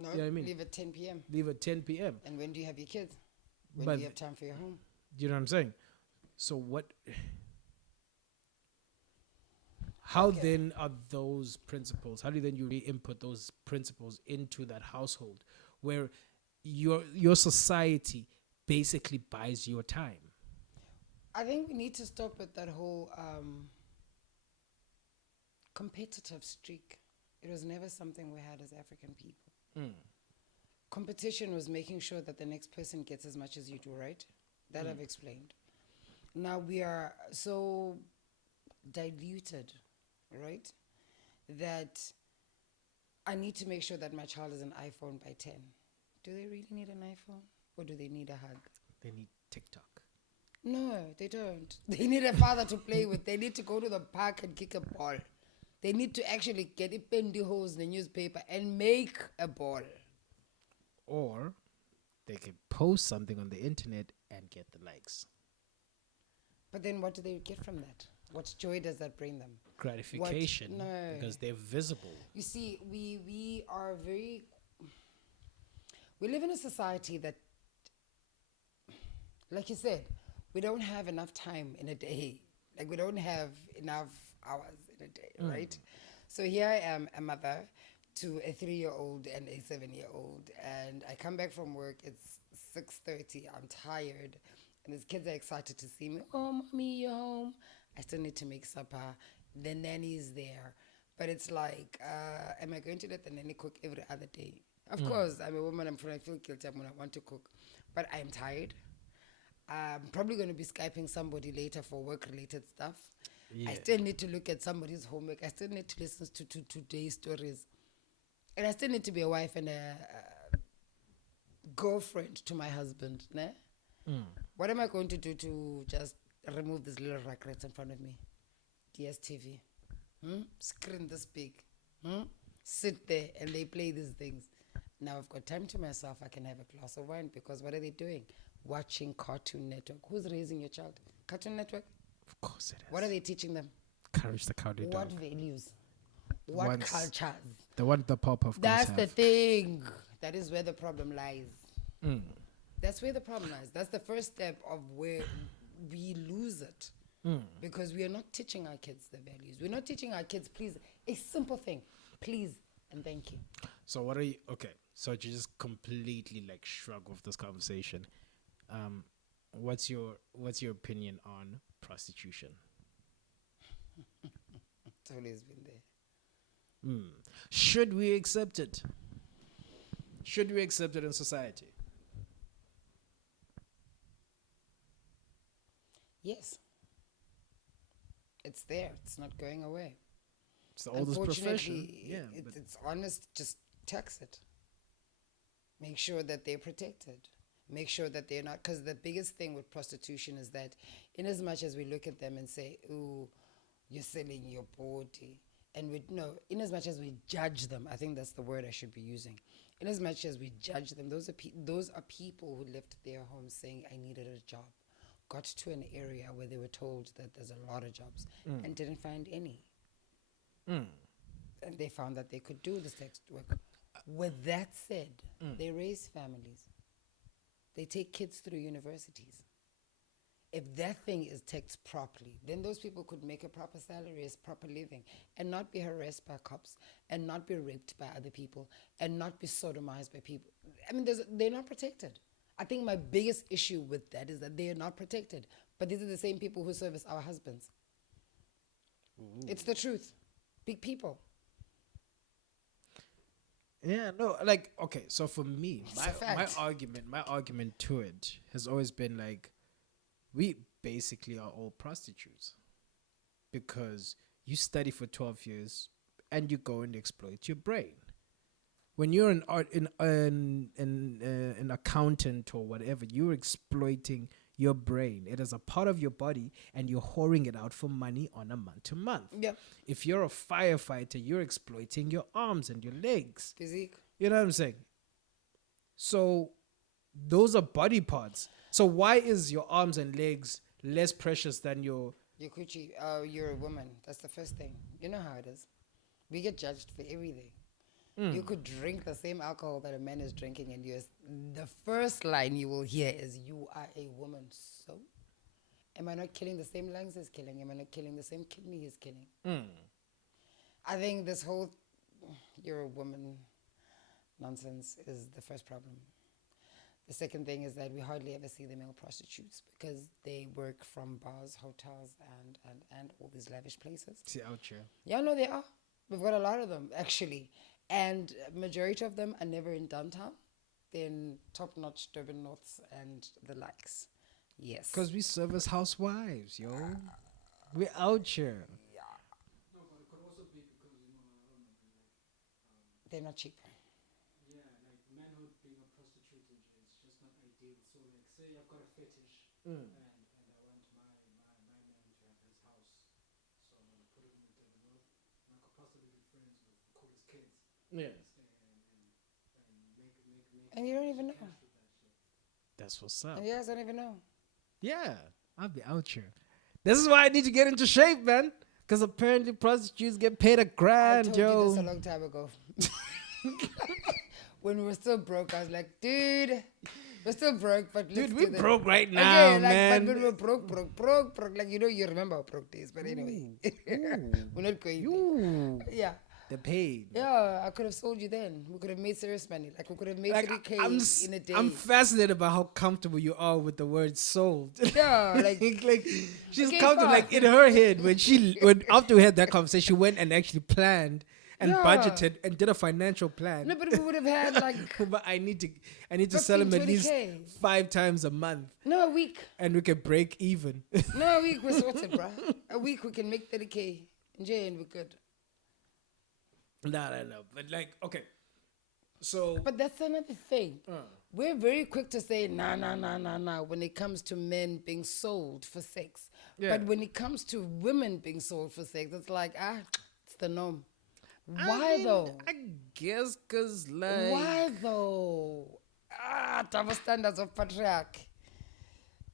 No, you know what I mean? leave at 10 p.m. Leave at 10 p.m. And when do you have your kids? When do you have time for your home? Do you know what I'm saying? So how then are those principles, how do then you re-input those principles into that household where your society basically buys your time? I think we need to stop at that whole competitive streak. It was never something we had as African people. Competition was making sure that the next person gets as much as you do, right? That I've explained. Now we are so diluted, right, that I need to make sure that my child is an iPhone by 10. Do they really need an iPhone, or do they need a hug? They need TikTok. No, they don't. They need a father to play with. They need to go to the park and kick a ball. They need to actually get a pendyhose in the newspaper and make a ball. Or they could post something on the internet and get the likes. But then what do they get from that? What joy does that bring them? Gratification. No. Because they're visible. You see, we are very... We live in a society that, like you said, we don't have enough time in a day. Like, we don't have enough hours in a day, right? So here I am, a mother to a 3-year-old and a 7-year-old, and I come back from work, it's 6:30, I'm tired, and these kids are excited to see me. Oh, mommy, you're home. I still need to make supper. The nanny is there. But it's like, am I going to let the nanny cook every other day? Of course, I'm a woman, I feel guilty when I want to cook. But I'm tired. I'm probably going to be Skyping somebody later for work-related stuff. Yeah. I still need to look at somebody's homework. I still need to listen to today's stories. And I still need to be a wife and a girlfriend to my husband. Né? What am I going to do to just remove these little regrets in front of me? DSTV. Screen this big. Sit there and they play these things. Now I've got time to myself. I can have a glass of wine, because what are they doing? Watching Cartoon Network. Who's raising your child? Cartoon Network? Of course it is. What are they teaching them? Courage the Cowardly Dog. What values? What cultures? The one the Powerpuff Girls That's have. the thing. That is where the problem lies. That's where the problem lies. That's the first step of where we lose it. Because we are not teaching our kids the values. We're not teaching our kids, please, a simple thing. Please and thank you. So what are you... Okay, so you just completely, like, shrug off this conversation. What's your opinion on prostitution? It's always been there. Should we accept it? Should we accept it in society? Yes. It's there. It's not going away. It's the oldest profession. Yeah, it's honest. Just tax it. Make sure that they're protected. Make sure that they're not, because the biggest thing with prostitution is that in as much as we look at them and say, ooh, you're selling your body, and we no, in as much as we judge them, I think that's the word I should be using. In as much as we judge them, those are people who left their homes saying, I needed a job, got to an area where they were told that there's a lot of jobs and didn't find any. And they found that they could do the sex work. With that said, they raise families. They take kids through universities. If that thing is taxed properly, then those people could make a proper salary, as proper living, and not be harassed by cops, and not be raped by other people, and not be sodomized by people. I mean, they're not protected. I think my biggest issue with that is that they are not protected. But these are the same people who service our husbands. Ooh. It's the truth. Big people. Yeah, no, like, okay, so for me, my argument to it has always been like, we basically are all prostitutes, because you study for 12 years and you go and exploit your brain. When you're an accountant or whatever, you're exploiting your brain. It is a part of your body, and you're whoring it out for money on a month to month. Yeah. If you're a firefighter, you're exploiting your arms and your legs. Physique. You know what I'm saying? So those are body parts. So why is your arms and legs less precious than your coochie? You're a woman. That's the first thing. You know how it is. We get judged for everything. You could drink the same alcohol that a man is drinking, and the first line you will hear is, you are a woman. So, am I not killing the same lungs he's killing? Am I not killing the same kidney he's killing? I think this whole you're a woman nonsense is the first problem. The second thing is that we hardly ever see the male prostitutes, because they work from bars, hotels, and all these lavish places. See, out here. Yeah, no, they are. We've got a lot of them, actually. And majority of them are never in downtown. They're in top-notch Durban Norths and the likes. Yes. Because we service housewives, yo. We're out here. Yeah. No, but it could also be because, They're not cheap. Yeah, like manhood being a prostitute is just not ideal. So, like, say I've got a fetish and I want my man to have his house. So I'm going to put it in the Durban North. And I could possibly be friends with the coolest kids. Yeah. And you don't even know. That's what's up. And you guys don't even know. Yeah, I'll be out here. This is why I need to get into shape, man. Because apparently prostitutes get paid $1,000, I told yo. you this a long time ago. When we were still broke, I was like, dude, we're still broke, but let's Dude, do we're broke right now, okay, like, man. But when we're broke. Like, you remember our broke days. But anyway, we're not going there. Yeah. They're paid. Yeah, I could have sold you then. We could have made serious money. Like, we could have made 3K in a day. I'm fascinated by how comfortable you are with the word sold. Yeah, like she's okay, comfortable. fine. Like in her head, when after we had that conversation, she went and actually planned and budgeted and did a financial plan. No, but we would have had like. But I need to sell him at least 5 times a month. No, a week. And we can break even. No, a week we're sorted, bro. A week we can make 30K. And we're good. No. But like, okay. So. But that's another thing. We're very quick to say, nah, when it comes to men being sold for sex. Yeah. But when it comes to women being sold for sex, it's like, it's the norm. Why though? I guess because like. Why though? Double standards of patriarchy.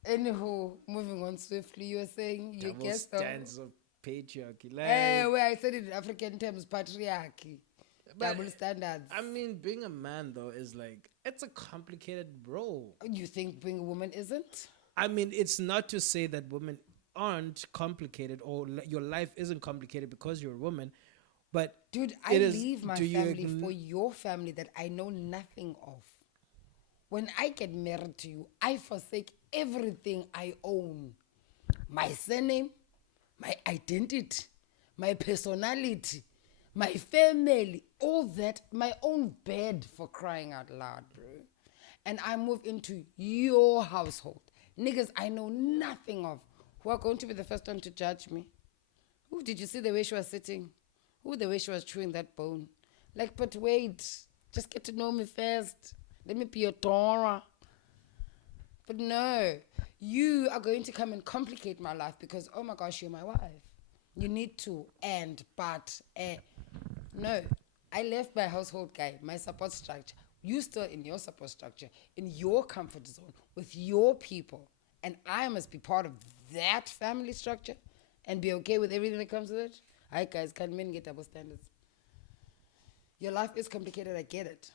Anywho, moving on swiftly, you were saying, you guess though. Double standards of patriarchy. Like, where I said it in African terms, patriarchy. Double standards. I mean, being a man though is like, it's a complicated role. You think being a woman isn't? I mean, it's not to say that women aren't complicated or your life isn't complicated because you're a woman, but dude, I leave my family for your family that I know nothing of. When I get married to you, I forsake everything I own. My surname, my identity, my personality, my family, all that, my own bed, for crying out loud, bro. And I move into your household. Niggas I know nothing of, who are going to be the first one to judge me. Who did you see the way she was sitting? Who the way she was chewing that bone? Like, but wait, just get to know me first. Let me be your Dora. But no, you are going to come and complicate my life because, oh my gosh, you're my wife. You need to, no. I left my household guy, my support structure. You still in your support structure, in your comfort zone, with your people. And I must be part of that family structure and be okay with everything that comes with it. Hi guys, can men get double standards? Your life is complicated, I get it.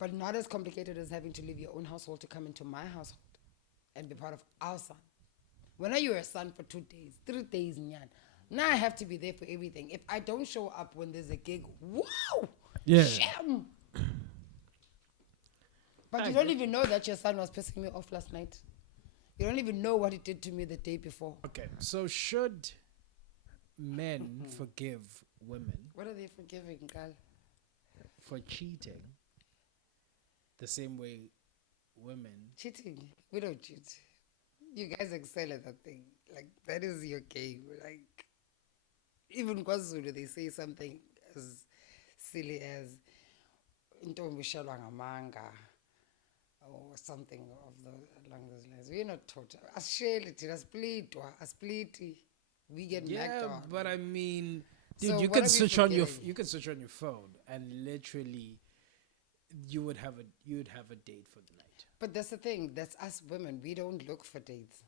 But not as complicated as having to leave your own household to come into my household and be part of our son. When are you a son for 2 days, 3 days, nyan? Now I have to be there for everything. If I don't show up when there's a gig, wow! Yeah. Sham! But you don't even know that your son was pissing me off last night. You don't even know what he did to me the day before. Okay, so should men forgive women What are they forgiving, girl? for cheating the same way women? Cheating. We don't cheat. You guys excel at that thing. Like, that is your game. Like, even KwaZulu, they say something as silly as Ntombi shalwa ngamanga or something along those lines. We're not taught. Aspliti. We get Yeah, knocked on. but I mean, dude, So you what can are we switch on your forgetting? you can switch on your phone and literally you would have a date for the night. But that's the thing. That's us women. We don't look for dates.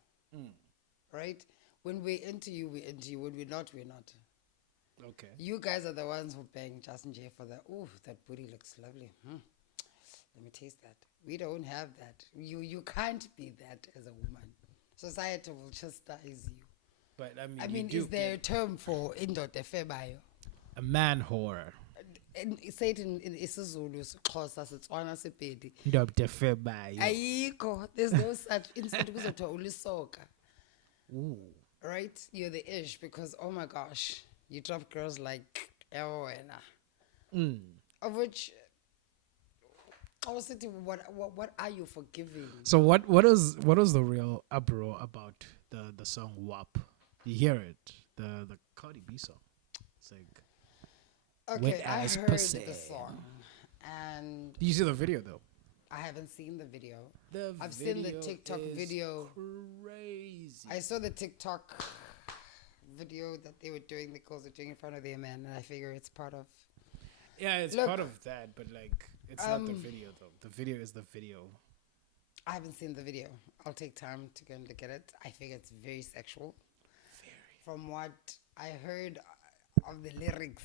Right? When we're into you, we're into you. When we're not, we're not. Okay. You guys are the ones who bang just in jail for that. Ooh, that booty looks lovely. Let me taste that. We don't have that. You can't be that as a woman. Society will chastise you. But I mean, I you mean, do is there a get term for indoor defebayo? a man whore. And say it in isiZulu, Xhosa, Setswana, Sepedi. Ndobdefebayo. Ayiko. There's no such instant kuzothiwa ulisoka. Ooh. Right? You're the ish because, oh my gosh, you drop girls like Ewena. Of which, I was thinking, what are you forgiving? So what was the real uproar about the song WAP? You hear it, the Cardi B song. It's like, Okay, wet I ass heard pussy. the song, and Did you see the video though? I haven't seen the video. The I've seen the video TikTok is video. Crazy. I saw the TikTok video that they were doing, the girls were doing in front of their man, and I figure it's part of. Yeah, it's Look, part of that, but like, it's not the video though. The video is the video. I haven't seen the video. I'll take time to go and look at it. I figure it's very sexual. From what I heard of the lyrics.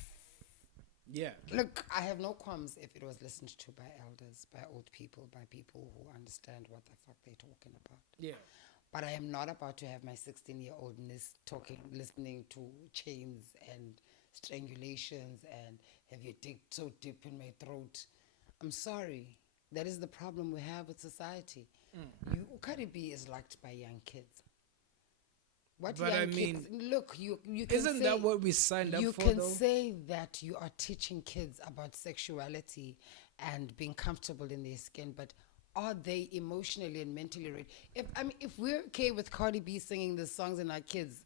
Yeah. Look, I have no qualms if it was listened to by elders, by old people, by people who understand what the fuck they're talking about. Yeah. But I am not about to have my 16-year-oldness listening to chains and strangulations and have your dick so deep in my throat. I'm sorry. That is the problem we have with society. Cardi B is liked by young kids. What But young I mean, kids? Look, you can Isn't say, that what we signed up you for can though? say that you are teaching kids about sexuality and being comfortable in their skin, but are they emotionally and mentally ready? If we're okay with Cardi B singing the songs and our kids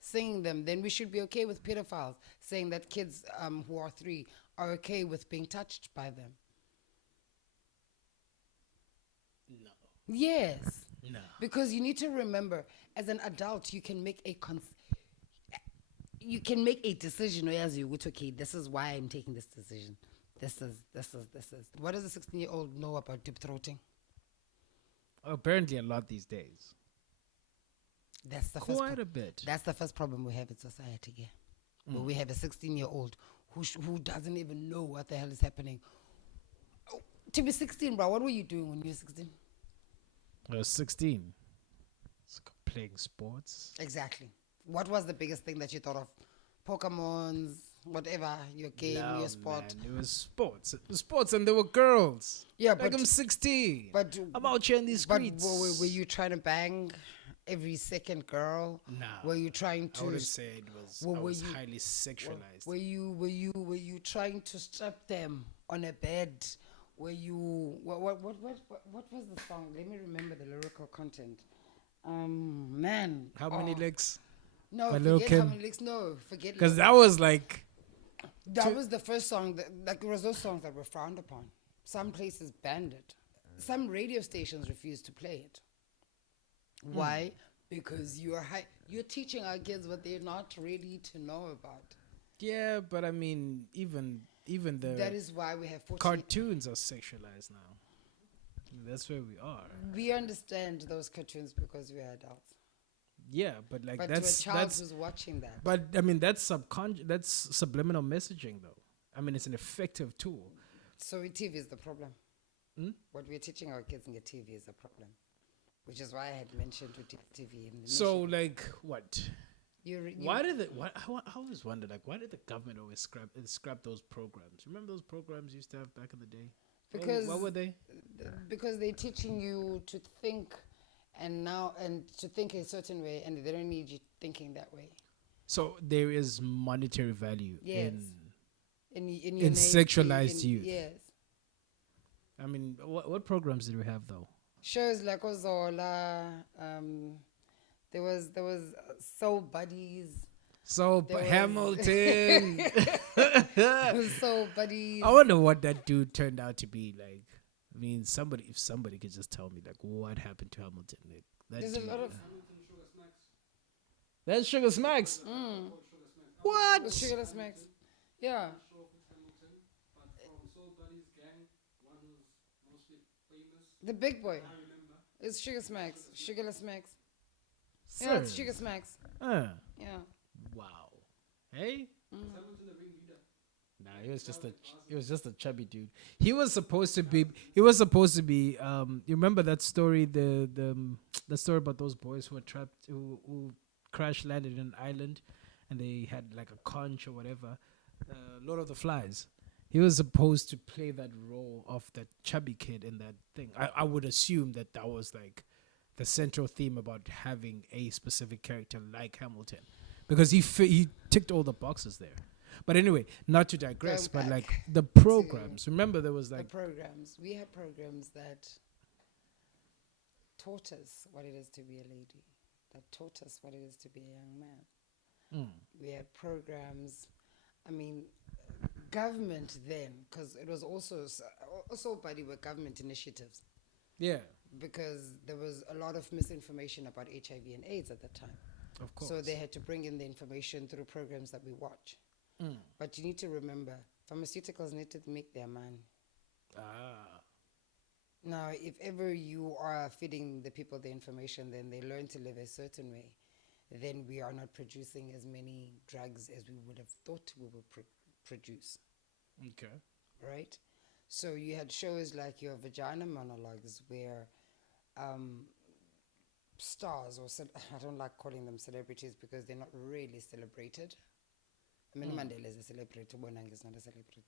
singing them, then we should be okay with pedophiles saying that kids who are 3 are okay with being touched by them. No. Yes. No. Because you need to remember, as an adult, you can make a decision. As you would, okay, this is why I'm taking this decision. This is. What does a 16-year-old know about deep throating? Apparently a lot these days. That's the Quite a bit. That's the first problem we have in society here. Where we have a 16-year-old who doesn't even know what the hell is happening. Oh, to be 16, bro, what were you doing when you were 16? I was 16. Playing sports. Exactly. What was the biggest thing that you thought of? Pokemons, whatever, your game, No, your sport. Man, it was sports. It was sports and there were girls. Yeah, like but I'm 16. but I'm out here in these but streets. were you trying to bang every second girl? No. Were you trying to? I wouldn't say it was. Well, I were was you- highly sexualized. Were you trying to strap them on a bed? Were you what was the song? Let me remember the lyrical content. Man. How many licks? No, My Lil' forget how Kim? many licks. No, forget. Because that was like, That was the first song that there was those songs that were frowned upon. Some places banned it. Some radio stations refused to play it. Why? Because you're teaching our kids what they're not ready to know about. Yeah, but I mean, even That the is why we have 14. cartoons are sexualized now. That's where we are. We understand those cartoons because we are adults. Yeah, but like But that's to a child that's. who's watching that, But I mean, that's That's subliminal messaging, though. I mean, it's an effective tool. so TV is the problem. Hmm? What we're teaching our kids in the TV is the problem, which is why I had mentioned with TV in the So, mission. like, what? You Why did the what? I always wondered, like, why did the government always scrap those programs? Remember those programs you used to have back in the day? Because what were they? because they're teaching you to think and to think a certain way, and they don't need you thinking that way. So there is monetary value Yes. in In your sexualized youth. Yes. I mean, what programs did we have though? Shows like Ozola, there was Soul Buddies. So There was- Hamilton. There was Soul Buddies. I wonder what that dude turned out to be like. I mean, if somebody could just tell me like what happened to Hamilton. Like, that There's a dude, lot of that's Sugar Smacks. mm, What? with Sugarless Max. Yeah. Show off with Hamilton, but from Soul Buddy's gang, one who's mostly famous. The big boy. I remember. It's Sugar Smacks. Sugarless Max. Sir. Yeah, it's Sugar Smacks. Yeah. Wow. Hey. Was Hamilton the ringleader? Nah, he was just a chubby dude. He was supposed to be. You remember that story? The story about those boys who were trapped, who crash landed in an island, and they had like a conch or whatever. Lord of the Flies. He was supposed to play that role of that chubby kid in that thing. I would assume that was like the central theme about having a specific character like Hamilton, because he ticked all the boxes there. But anyway, not to digress, Go but like back the programs. Remember, there was The like programs. We had programs that taught us what it is to be a lady, that taught us what it is to be a young man. We had programs, I mean, government then, because it was also buddy were government initiatives, yeah, because there was a lot of misinformation about HIV and AIDS at that time. of course. So they had to bring in the information through programs that we watch. But you need to remember, pharmaceuticals need to make their money. Now, if ever you are feeding the people the information, then they learn to live a certain way, then we are not producing as many drugs as we would have thought we would produce, Okay. right? So you had shows like your vagina monologues where stars, I don't like calling them celebrities because they're not really celebrated. I mean, Mandela is a celebrity, Bonang is not a celebrity.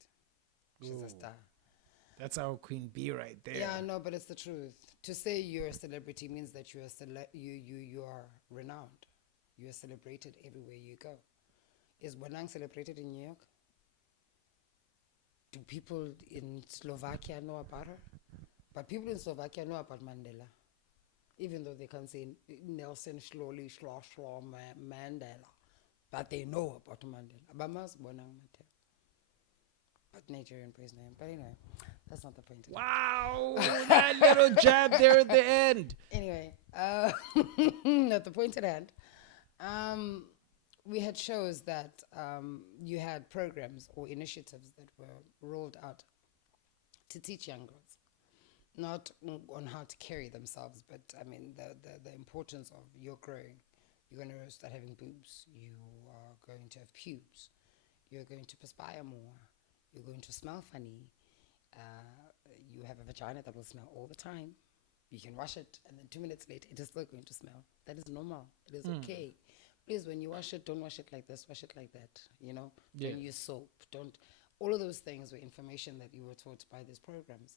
She's a star. That's our queen bee right there. Yeah, no, but it's the truth. To say you're a celebrity means that you are renowned. You are celebrated everywhere you go. Is Bonang celebrated in New York? Do people in Slovakia know about her? But people in Slovakia know about Mandela, even though they can't say Nelson slowly Mandela, but they know about Mandela. Abamas Bonang Mandela. But Nigerian praise name. But anyway, that's not the point. Wow, that little jab there at the end. Anyway, not the point at hand. We had shows that you had programs or initiatives that were rolled out to teach young girls, not on how to carry themselves, but I mean the importance of you're growing. You're going to start having boobs. You are going to have pubes. You're going to perspire more. You're going to smell funny. You have a vagina that will smell all the time. You can wash it, and then 2 minutes later, it is still going to smell. That is normal. It is okay. Please, when you wash it, don't wash it like this. Wash it like that. You know, don't use soap. Don't. All of those things were information that you were taught by these programs,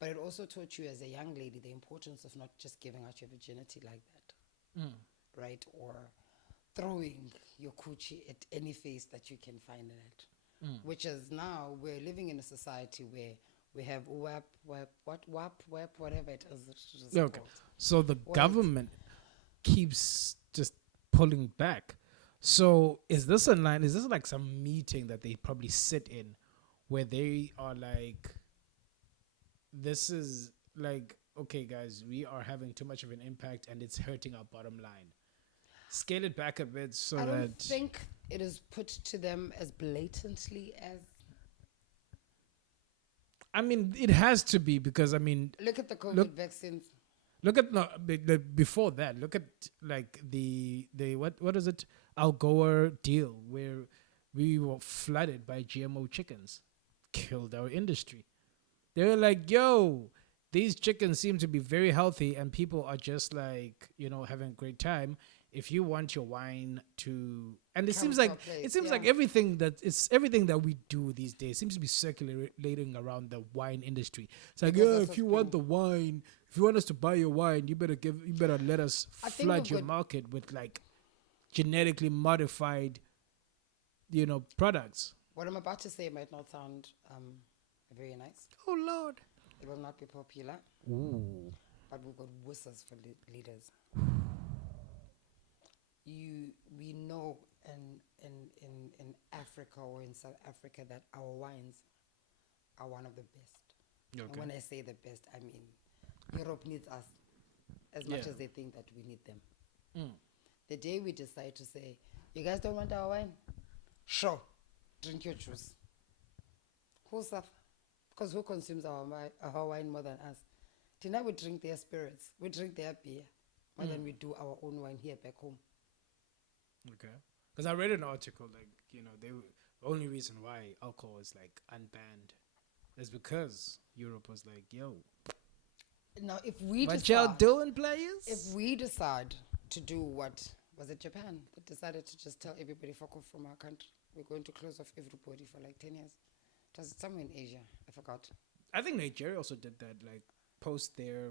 but it also taught you as a young lady the importance of not just giving out your virginity like that, right? Or throwing your coochie at any face that you can find in it. Which is now we're living in a society where we have WAP, whatever it is. Okay. Called. So the What government keeps just pulling back. So is this a line? Is this like some meeting that they probably sit in where they are like, this is like, okay, guys, we are having too much of an impact and it's hurting our bottom line. Scale it back a bit so I don't that think it is put to them as blatantly as. I mean, it has to be because I mean, Look at the COVID look, vaccines. look at no, before that. Look at like the what is it? Al Gore deal where we were flooded by GMO chickens, killed our industry. They were like, "Yo, these chickens seem to be very healthy, and people are just like having a great time." If you want your wine to, and it Come seems to like our place, it seems like yeah. everything that we do these days seems to be circulating around the wine industry. It's like, Because yeah, that's if what's you want the wine, if you want us to buy your wine, you better let us I think flood we've your got- market with like genetically modified, products. What I'm about to say might not sound very nice. Oh Lord. It will not be popular, Ooh. but we've got whistles for leaders. We know in Africa or in South Africa that our wines are one of the best. And Okay. when I say the best, I mean Europe needs us as much Yeah. as they think that we need them. Mm. The day we decide to say, you guys don't want our wine? Sure, drink your juice. Who suffer? Because who consumes our wine more than us? Tina, we drink their spirits. We drink their beer more than we do our own wine here back home. Okay. Because I read an article like the only reason why alcohol is like unbanned is because Europe was like, yo, Now, if we what y'all decide, doing, players? if we decide to do what was it Japan that decided to just tell everybody fuck off from our country, we're going to close off everybody for like 10 years. It was somewhere in Asia. I forgot. I think Nigeria also did that, like post their.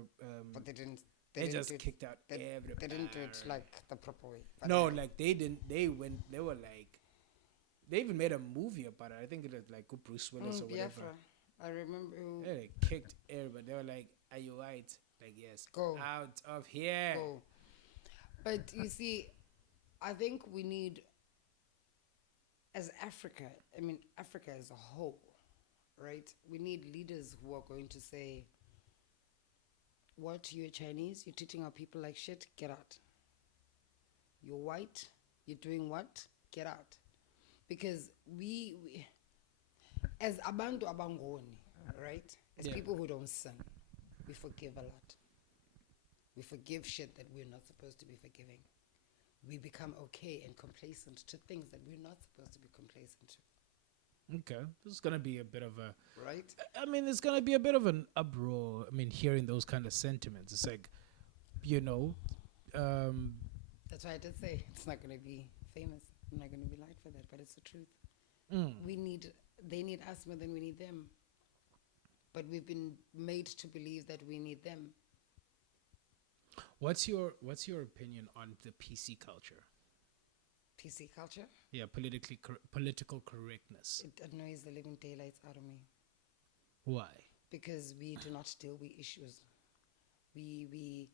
But they didn't. They didn't just do it- kicked out They everybody. didn't do it like the proper way. But No, like they didn't. They went. They were like. They even made a movie about it. I think it was like Bruce Willis or whatever. Biafra. I remember. They like kicked everybody. They were like, "Are you white?" Like, yes. Go. Out of here. Go. But you see, I think we need, as Africa, I mean, Africa as a whole, right? We need leaders who are going to say, what, you're Chinese, you're treating our people like shit, get out. You're white, you're doing what, get out. Because we as abantu abangoni, right? As Yeah. people who don't sin, we forgive a lot. We forgive shit that we're not supposed to be forgiving. We become okay and complacent to things that we're not supposed to be complacent to. Okay, this is gonna be a bit of a. Right? I mean, it's gonna be a bit of an uproar. I mean, hearing those kind of sentiments, it's like, That's why I did say it's not going to be famous. I'm not going to be liked for that, but it's the truth. They need us more than we need them. But we've been made to believe that we need them. What's your opinion on the PC culture? PC culture, Yeah, political correctness. it annoys the living daylights out of me. Why? Because we do not deal with issues. We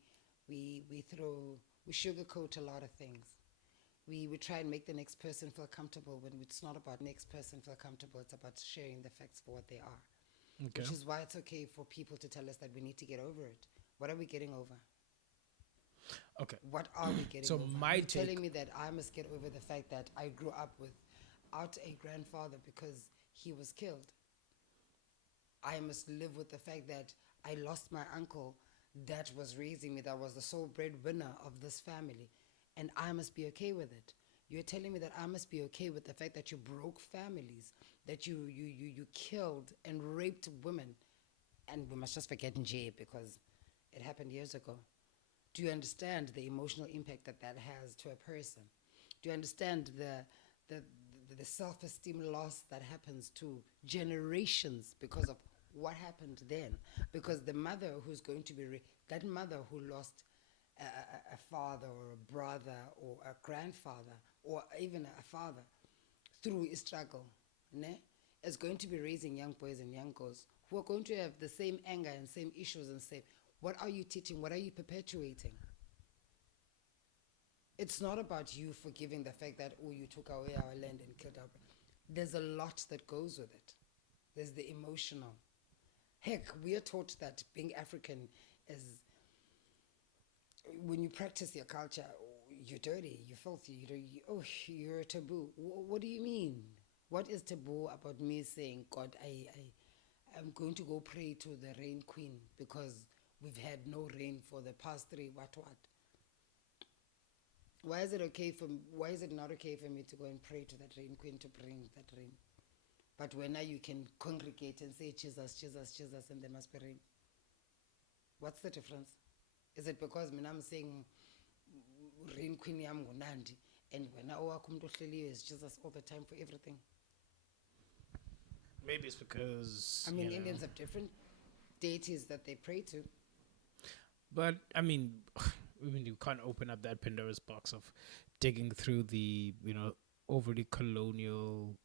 sugarcoat a lot of things. We try and make the next person feel comfortable when it's not about next person feel comfortable. It's about sharing the facts for what they are. Okay. Which is why it's okay for people to tell us that we need to get over it. What are we getting over? Okay. What are we getting So over? my You're take- telling me that I must get over the fact that I grew up without a grandfather because he was killed. I must live with the fact that I lost my uncle that was raising me, that was the sole breadwinner of this family, and I must be okay with it. You're telling me that I must be okay with the fact that you broke families, that you killed and raped women, and we must just forget Nje because it happened years ago. Do you understand the emotional impact that has to a person? Do you understand the self-esteem loss that happens to generations because of what happened then? Because the mother who's going to be that mother who lost a father or a brother or a grandfather or even a father through a struggle, ne, is going to be raising young boys and young girls who are going to have the same anger and same issues and say, what are you teaching? What are you perpetuating? It's not about you forgiving the fact that, oh, you took away our land and killed our... There's a lot that goes with it. There's the emotional. Heck, we are taught that being African as when you practice your culture, you're dirty, you're filthy, you're a taboo. What do you mean? What is taboo about me saying, God, I'm going to go pray to the rain queen because we've had no rain for the past 3 what? Why is it not okay for me to go and pray to that rain queen to bring that rain? But when now you can congregate and say Jesus, Jesus, Jesus, and there must be rain. What's the difference? Is it because I'm saying rain queen yam ngunandi and when is Jesus all the time for everything? Maybe it's because Indians have different deities that they pray to. But you can't open up that Pandora's box of digging through the overly colonial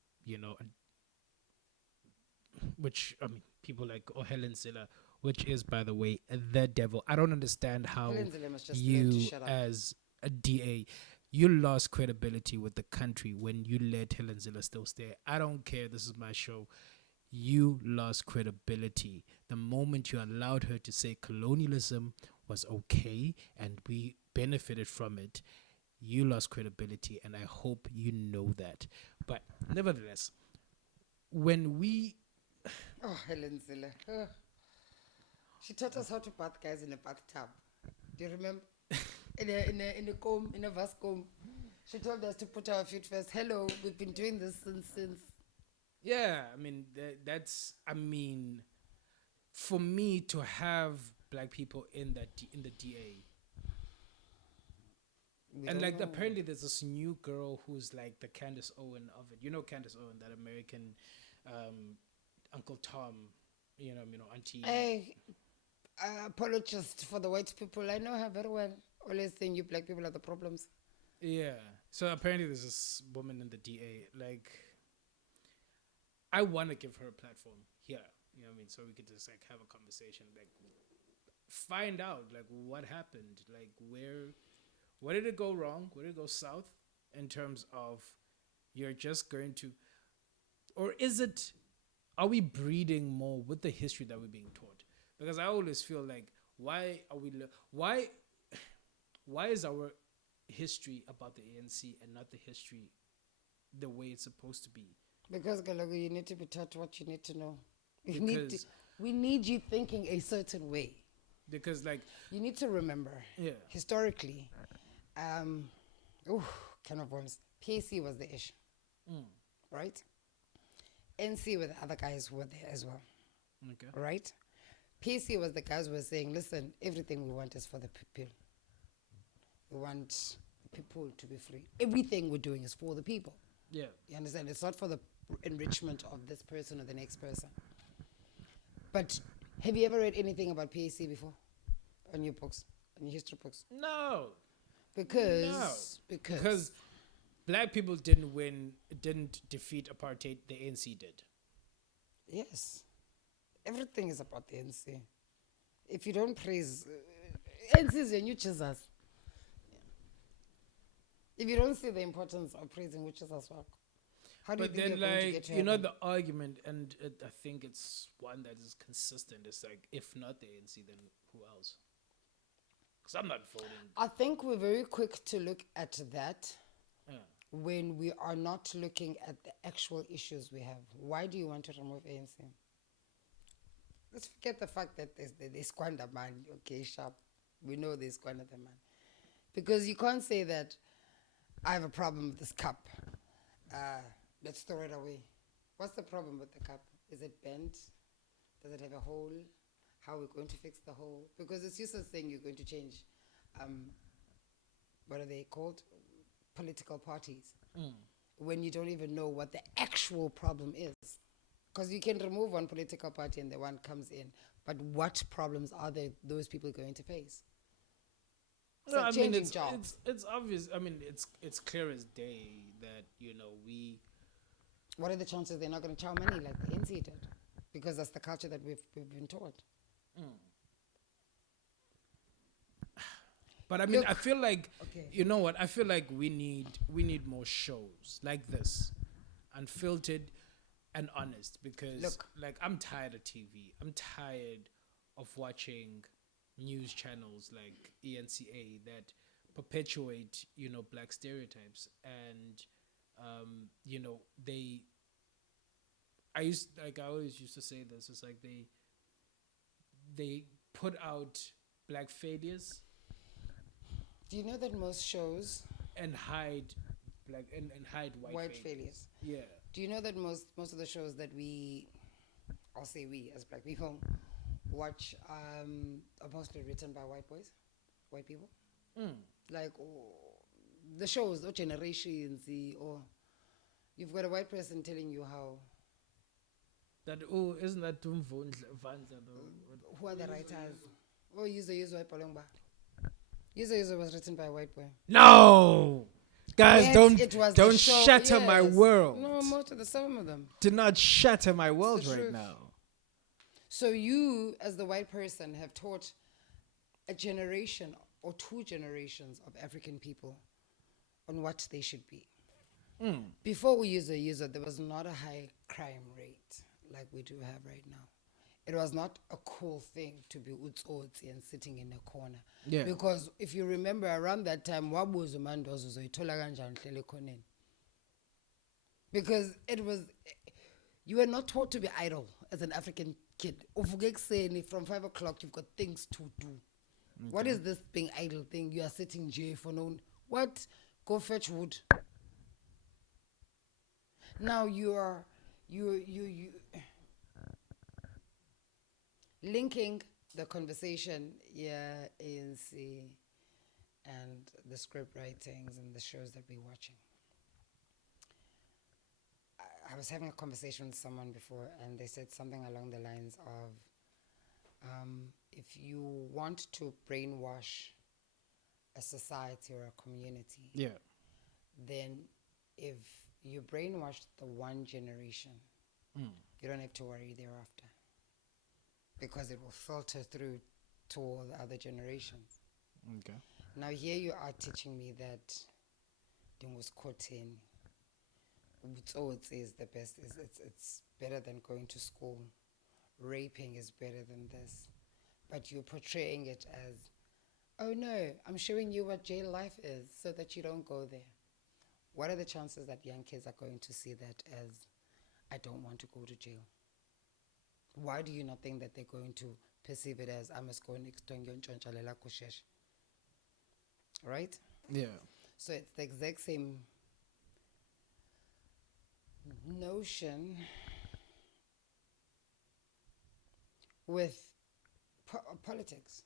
which people like Helen Ziller, which is, by the way, the devil. I don't understand how you, as a DA, you lost credibility with the country when you let Helen Ziller still stay. I don't care. This is my show. You lost credibility the moment you allowed her to say colonialism was okay and we benefited from it. You lost credibility, and I hope you know that. But nevertheless, when we... Oh, Helen Ziller. Oh. She taught us how to bath guys in a bathtub. Do you remember? in a comb, in a vase comb. She told us to put our feet first. Hello, we've been doing this since. Yeah, for me to have black people in the DA. And apparently there's this new girl who's like the Candace Owen of it. You know Candace Owen, that American Uncle Tom, auntie. Hey, apologist for the white people. I know her very well. Always saying you black people are the problems. Yeah. So apparently there's this woman in the DA. I want to give her a platform here. So we could just have a conversation, find out what happened, where did it go wrong, where did it go south, in terms of you're just going to, or are we breeding more with the history that we're being taught? Because I always feel why is our history about the ANC and not the history the way it's supposed to be? Because Galago, you need to be taught what you need to know. We need you thinking a certain way. Because you need to remember, historically, can of worms, PC was the issue, right? NC were the other guys who were there as well, right? PC was the guys who were saying, listen, everything we want is for the people. We want the people to be free. Everything we're doing is for the people. Yeah. You understand? It's not for the enrichment of this person or the next person. But have you ever read anything about PAC before? On your books, on your history books? No. Because black people didn't defeat apartheid, the ANC did. Yes. Everything is about the ANC. If you don't praise, ANC is your new Jesus. If you don't see the importance of praising which is as well, how do you think you're going to get to heaven? The argument, and I think it's one that is consistent, is if not the ANC, then who else? Because I'm not voting. I think we're very quick to look at that when we are not looking at the actual issues we have. Why do you want to remove ANC? Let's forget the fact that they squander money. Okay, sharp. We know they squander the money. Because you can't say that I have a problem with this cup. Let's throw it away. What's the problem with the cup? Is it bent? Does it have a hole? How are we going to fix the hole? Because it's useless saying you're going to change, what are they called? Political parties. When you don't even know what the actual problem is. Because you can remove one political party and the one comes in. But what problems are those people going to face? It's it's obvious. It's clear as day that, we... What are the chances they're not going to chow money like the NC did? Because that's the culture that we've been taught. But I feel like, you know what? I feel like we need more shows like this, unfiltered and honest. Because I'm tired of TV. I'm tired of watching news channels like ENCA that perpetuate, black stereotypes. And, they, I always used to say this, it's like they put out black failures Do you know that most shows and hide and hide white failures. failures? Yeah. Do you know that most of the shows that I'll say we as black people watch are mostly written by white people? Like the shows or generations, or you've got a white person telling you how. That isn't that Vanza though? Who are the writers? Oh, Yuzo White Palongba. Yuzo was written by a white boy. No, guys, Yet don't it was don't the show, shatter my yes. world. No, some of them. Do not shatter my world the right truth. now. So you, as the white person, have taught a generation or two generations of African people on what they should be. Before we use a user, there was not a high crime rate like we do have right now. It was not a cool thing to be utsotsi and sitting in a corner. Yeah. Because if you remember around that time, wabuza umandozo uzoyithola kanjani hlele khoneni. Because you were not taught to be idle as an African kid. Uvuke ekuseni, from 5 o'clock, you've got things to do. Okay. What is this being idle thing? You are sitting jail for no. What? Go fetch wood. Now you linking the conversation, ANC, and the script writings and the shows that we're watching. I was having a conversation with someone before, and they said something along the lines of, if you want to brainwash a society or a community, then if you brainwash the one generation, you don't have to worry thereafter, because it will filter through to all the other generations. Okay. Now here you are teaching me that Dingus Kotin is the best. It's better than going to school. Raping is better than this. But you're portraying it as, oh no, I'm showing you what jail life is so that you don't go there. What are the chances that young kids are going to see that as, I don't want to go to jail? Why do you not think that they're going to perceive it as, I must go next to Nchonchalela Kushesh? Right? Yeah. So it's the exact same notion with politics.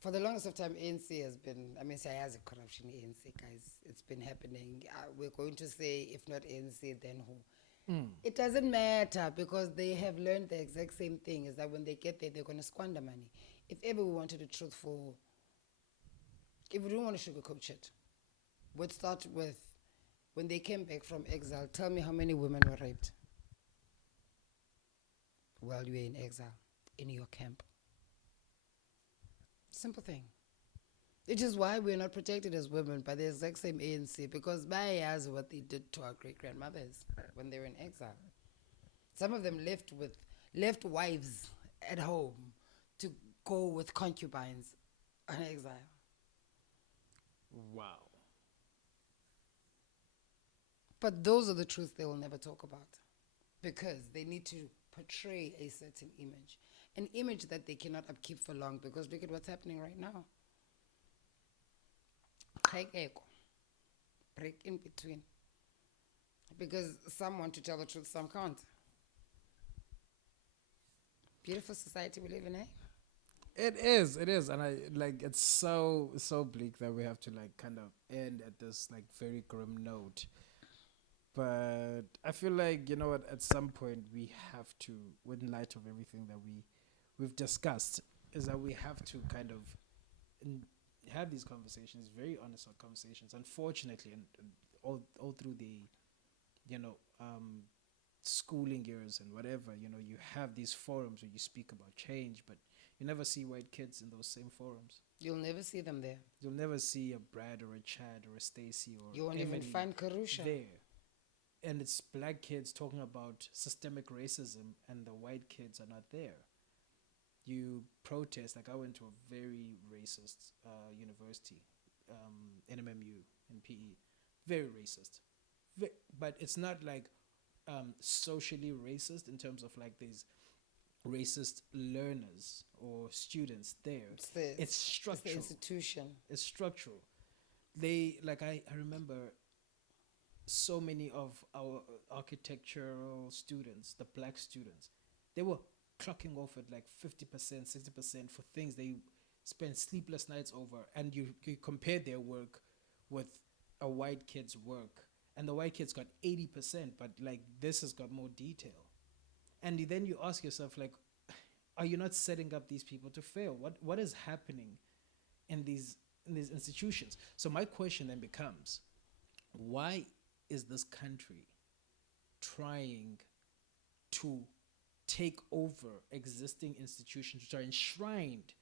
For the longest of time, ANC has been, Sayazi corruption, ANC, guys. It's been happening. We're going to say, if not ANC, then who? It doesn't matter, because they have learned the exact same thing, is that when they get there, they're going to squander money. If ever we wanted a truthful, if we don't want to sugarcoat it, we'd start with, when they came back from exile, tell me how many women were raped while you were in exile, in your camp. Simple thing. Which is why we're not protected as women by the exact same ANC, because Bayazi what they did to our great-grandmothers when they were in exile. Some of them left wives at home to go with concubines on exile. Wow. But those are the truths they will never talk about, because they need to portray a certain image, an image that they cannot upkeep for long, because look at what's happening right now. Break in between. Because some want to tell the truth, some can't. Beautiful society we live in, eh? It is, and it's so bleak that we have to kind of end at this very grim note. But I feel like, at some point we have to, in light of everything that we've discussed, is that we have to kind of have these conversations, very honest conversations. Unfortunately, and all through the, schooling years and whatever, you have these forums where you speak about change, but you never see white kids in those same forums. You'll never see them there. You'll never see a Brad or a Chad or a Stacy or you won't even find Karusha there. And it's black kids talking about systemic racism, and the white kids are not there. you protest. Like I went to a very racist university, NMMU in PE, very racist. But it's not like socially racist in terms of like these racist learners or students there. It's structural. It's the institution. It's structural. They like I remember so many of our architectural students, the black students, they were clocking off at like 50%, 60% for things they spent sleepless nights over. And you compare their work with a white kid's work, and the white kid's got 80%, but like this has got more detail. And then you ask yourself, like, are you not setting up these people to fail? What is happening in these institutions? So my question then becomes, why is this country trying to take over existing institutions which are enshrined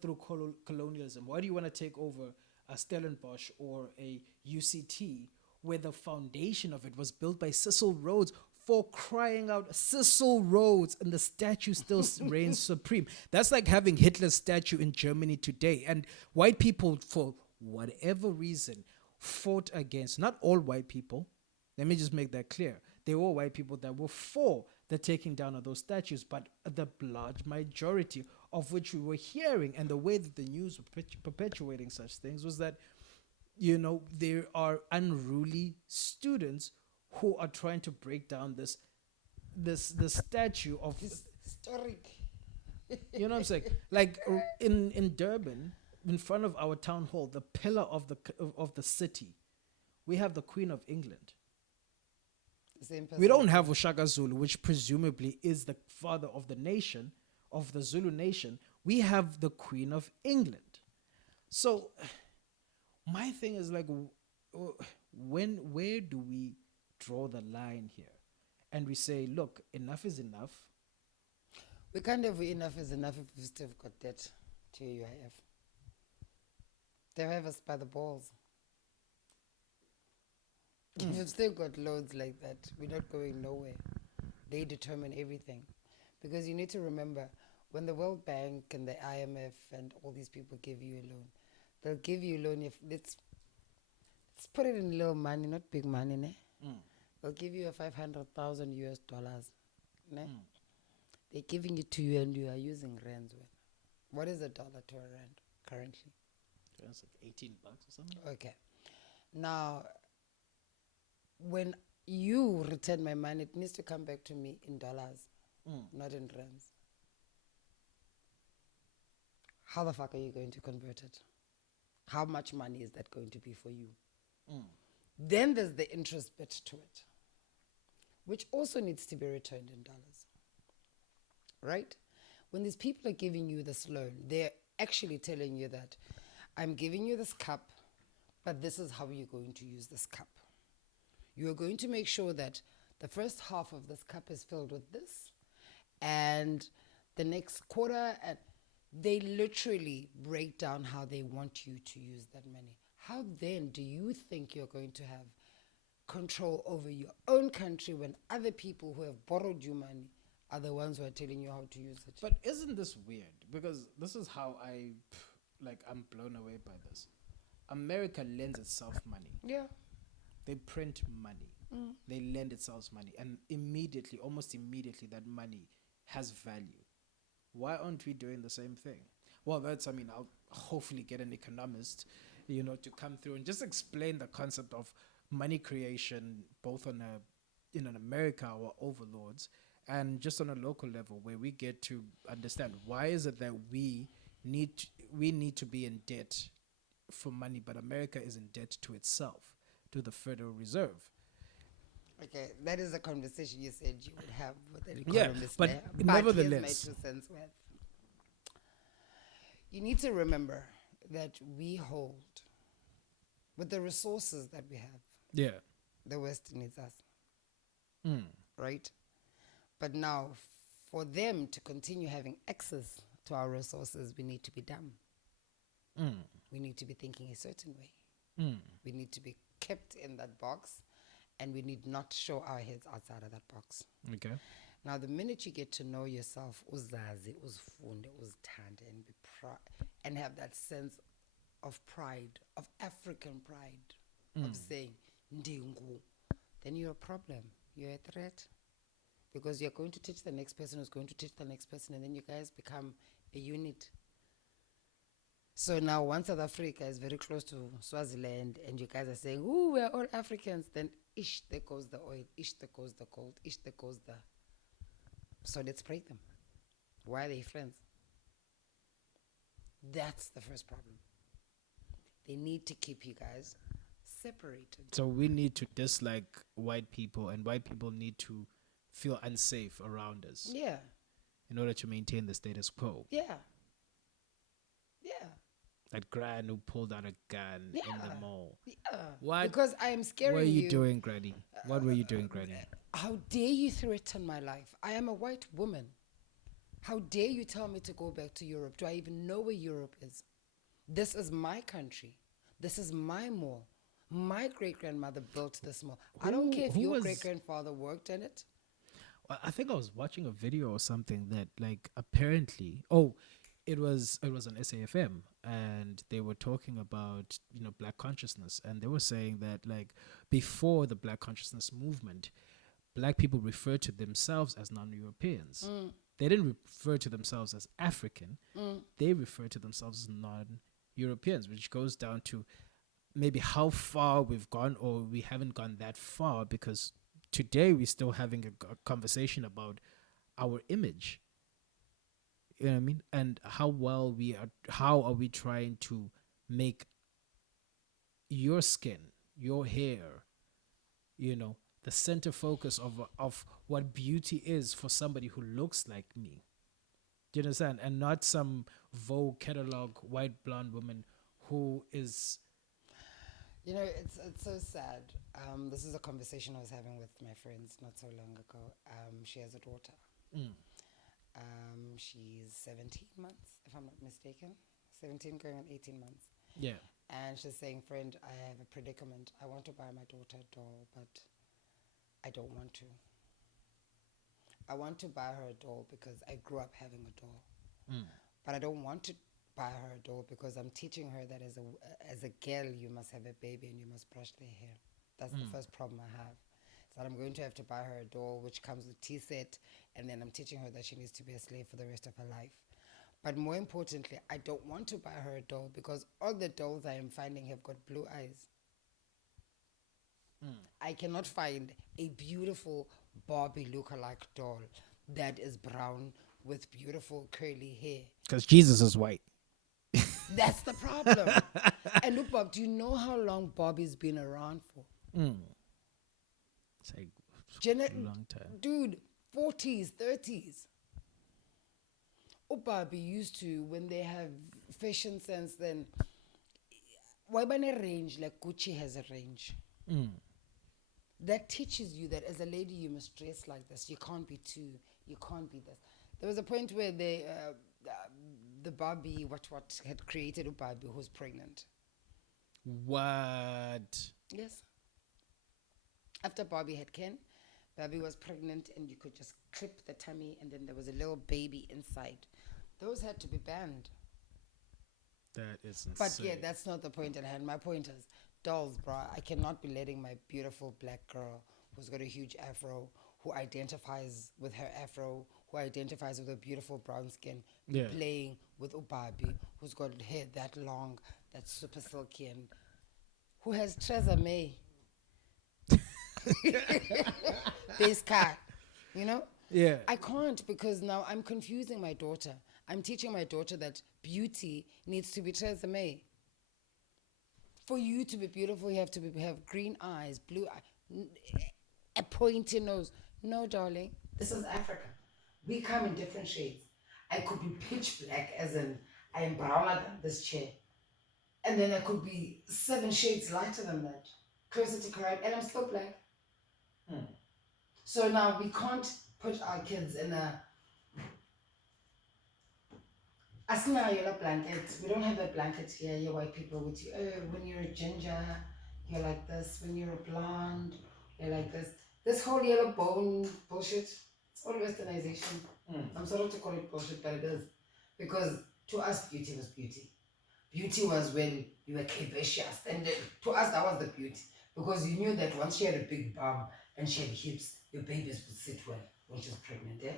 through colonialism? Why do you want to take over a Stellenbosch or a UCT where the foundation of it was built by Cecil Rhodes? For crying out, Cecil Rhodes, and the statue still reigns supreme. That's like having Hitler's statue in Germany today. And white people, for whatever reason, fought against, not all white people, let me just make that clear. They were white people that were for the taking down of those statues, but the large majority of which we were hearing, and the way that the news were perpetuating such things, was that, you know, there are unruly students who are trying to break down this statue of Historic. you know what I'm saying? Like in Durban, in front of our town hall, the pillar of the city, we have the Queen of England. The same person. We don't have Ushaka Zulu, which presumably is the father of the nation, of the Zulu nation. We have the Queen of England. So my thing is like, where do we draw the line here? And we say, look, enough is enough. We can't have enough is enough if we've still got debt to UIF. They have us by the balls. We've still got loads like that. We're not going nowhere. They determine everything. Because you need to remember, when the World Bank and the IMF and all these people give you a loan, they'll give you a loan if let's put it in little money, not big money, ne? They'll give you a 500,000 US dollars. Ne? They're giving it to you and you are using rands. What is a dollar to a rand currently? It's like $18 or something. Okay. Now, when you return my money, it needs to come back to me in dollars, not in rands. How the fuck are you going to convert it? How much money is that going to be for you? Then there's the interest bit to it, which also needs to be returned in dollars. Right? When these people are giving you this loan, they're actually telling you that I'm giving you this cup, but this is how you're going to use this cup. You're going to make sure that the first half of this cup is filled with this, and the next quarter, and they literally break down how they want you to use that money. How then do you think you're going to have control over your own country when other people who have borrowed you money are the ones who are telling you how to use it? But isn't this weird? Because this is how I'm blown away by this. America lends itself money. Yeah. They print money. They lend itself money. And immediately, almost immediately, that money has value. Why aren't we doing the same thing? Well, I'll hopefully get an economist, to come through and just explain the concept of money creation, both on in America, our overlords, and just on a local level where we get to understand why is it that we need to be in debt for money, but America is in debt to itself, to the Federal Reserve. Okay, that is a conversation you said you would have with an Yeah, economist. but nevertheless, here's my 2 cents worth. You need to remember that we hold, with the resources that we have, the West needs us. Right? But now, for them to continue having access to our resources, we need to be dumb. We need to be thinking a certain way. We need to be kept in that box, and we need not show our heads outside of that box. Okay. Now, the minute you get to know yourself, uzazi, uzfunde, uzthande, and be and have that sense of pride, of African pride, of saying ndingu, then you're a problem. You're a threat. Because you're going to teach the next person who's going to teach the next person, and then you guys become a unit. So now, once South Africa is very close to Swaziland, and you guys are saying, "Ooh, we're all Africans," then ish, there goes the oil, ish, there goes the gold, ish, there goes the. So let's break them. Why are they friends? That's the first problem. They need to keep you guys separated. So we need to dislike white people, and white people need to feel unsafe around us Yeah, in order to maintain the status quo. yeah, yeah, That gran who pulled out a gun in the Yeah. mall. yeah. What? Because I am scaring What are you you. doing, Granny? What were you doing, Granny? How dare you threaten my life? I am a white woman. How dare you tell me to go back to Europe? Do I even know where Europe is? This is my country. This is my mall. My great-grandmother built this mall. I don't care if who your was- great-grandfather worked in it. Well, I think I was watching a video or something that, like, apparently, it was on SAFM, and they were talking about Black consciousness, and they were saying that, like, before the Black consciousness movement, Black people referred to themselves as non-Europeans. They didn't refer to themselves as African. They referred to themselves as non-Europeans, which goes down to maybe how far we've gone, or we haven't gone that far, because today we're still having a conversation about our image. You know what I mean? And how are we trying to make your skin, your hair, the center focus of what beauty is for somebody who looks like me. Do you understand? And not some Vogue catalog white blonde woman who is. You know, it's so sad. This is a conversation I was having with my friends not so long ago. She has a daughter. She's 17 months, if I'm not mistaken. 17 going on 18 months. Yeah. And she's saying, friend, I have a predicament. I want to buy my daughter a doll, but I don't want to. I want to buy her a doll because I grew up having a doll. But I don't want to buy her a doll because I'm teaching her that as a girl, you must have a baby and you must brush their hair. That's the first problem I have. So I'm going to have to buy her a doll which comes with tea set, and then I'm teaching her that she needs to be a slave for the rest of her life. But more importantly, I don't want to buy her a doll because all the dolls I am finding have got blue eyes. I cannot find a beautiful Barbie lookalike doll that is brown with beautiful curly hair. Because Jesus is white. That's the problem. And look, Bob, do you know how long Barbie's been around for? It's like A long time. Dude, 40s, 30s. Barbie used to, when they have fashion sense, then why ban a range like Gucci has a range? That teaches you that as a lady you must dress like this. You can't be you can't be this. There was a point where the Barbie what had created a Barbie who's pregnant. What? Yes. After Barbie had Ken, Barbie was pregnant and you could just clip the tummy and then there was a little baby inside. Those had to be banned. That is insane. But yeah, that's not the point at hand. My point is, dolls, bruh. I cannot be letting my beautiful black girl who's got a huge afro, who identifies with her afro, who identifies with her beautiful brown skin, be playing with Ubabi, who's got hair that long, that's super silky, and who has Treza May. This car, you know? Yeah. I can't, because now I'm confusing my daughter. I'm teaching my daughter that beauty needs to be Treza May. For you to be beautiful, you have to have green eyes, blue eyes, a pointy nose. No, darling. This is Africa. We come in different shades. I could be pitch black, as in I am browner than this chair. And then I could be 7 shades lighter than that, closer to correct, and I'm still black. So now we can't put our kids in a blanket. We don't have a blanket here, you white people, with you. Oh, when you're a ginger, you're like this. When you're a blonde, you're like this. This whole yellow bone bullshit, It's all westernization. Mm. I'm sorry to call it bullshit, but it is. Because to us, beauty was beauty. Beauty was when you were curvaceous. And to us, that was the beauty. Because you knew that once she had a big bum and she had hips, your babies would sit well when she was pregnant. Eh?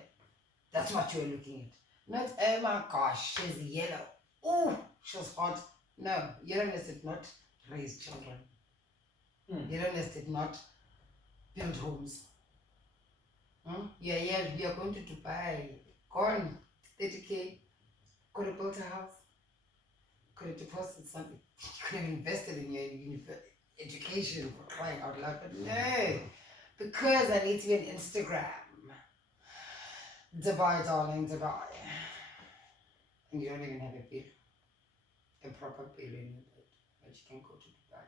That's what you were looking at. Not, oh my gosh, she's yellow. Oh, she was hot. No, yellowness did not raise children. Yellowness did not build homes. Yeah, you are going to Dubai. Gone. 30K. Could have built a house. Could have deposited something. Could have invested in your education for crying out loud. But no. Because I need to be on Instagram. Dubai, darling, Dubai. And you don't even have a proper bill in your bed. But you can go to Dubai.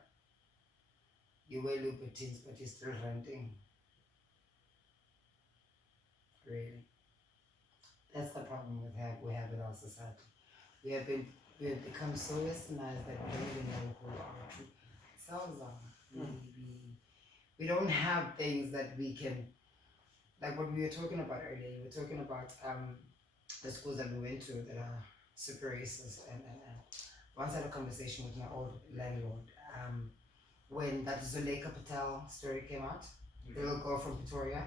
You wear Louboutins, but you're still renting. Really. That's the problem we have in our society. We have become so westernized that we don't even know who our true selves are. We don't have things that we can, like what we were talking about earlier. You were talking about the schools that we went to that are super racist. And once I had a conversation with my old landlord when that Zuleika Patel story came out. The little girl from Pretoria,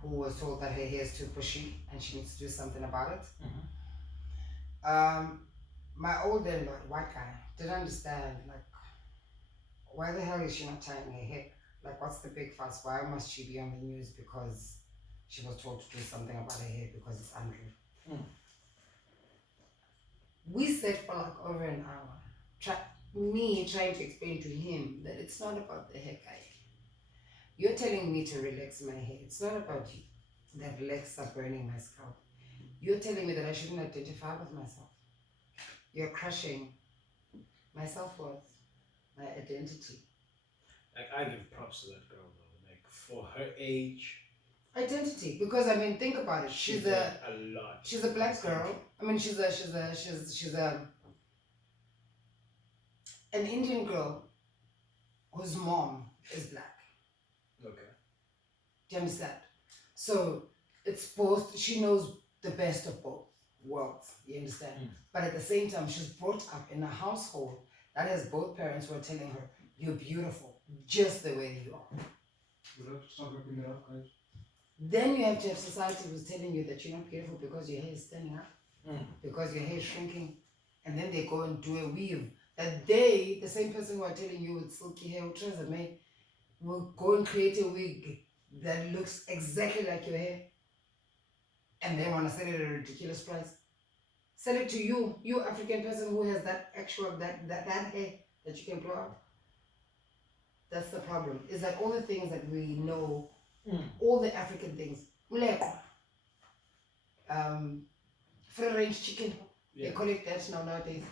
who was told that her hair is too bushy and she needs to do something about it. My old landlord, white guy, didn't understand, like, why the hell is she not tying her hair? Like, what's the big fuss? Why must she be on the news because she was told to do something about her hair because it's unreal? We sat for like over an hour, trying to explain to him that it's not about the hair guy. You're telling me to relax my hair. It's not about you. That legs are burning my scalp. You're telling me that I shouldn't identify with myself. You're crushing my self-worth, my identity. Like, I give props to that girl though. Like, for her age. Identity, because I mean, think about it. She's a lot. She's a black girl. I mean, she's an Indian girl whose mom is black. Okay. Do you understand? So it's both. She knows the best of both worlds. You understand? But at the same time, she's brought up in a household that has both parents who are telling her, "You're beautiful, just the way you are." Stop ripping it up, guys. Then you have to have society who's telling you that you're not beautiful because your hair is standing up, because your hair is shrinking, and then they go and do a weave that they, the same person who are telling you with silky hair, which is made, will go and create a wig that looks exactly like your hair, and they want to sell it at a ridiculous price. Sell it to you African person who has that actual that hair that you can blow out. That's the problem. Is that all the things that we know, all the African things, free range chicken, they call it that nowadays.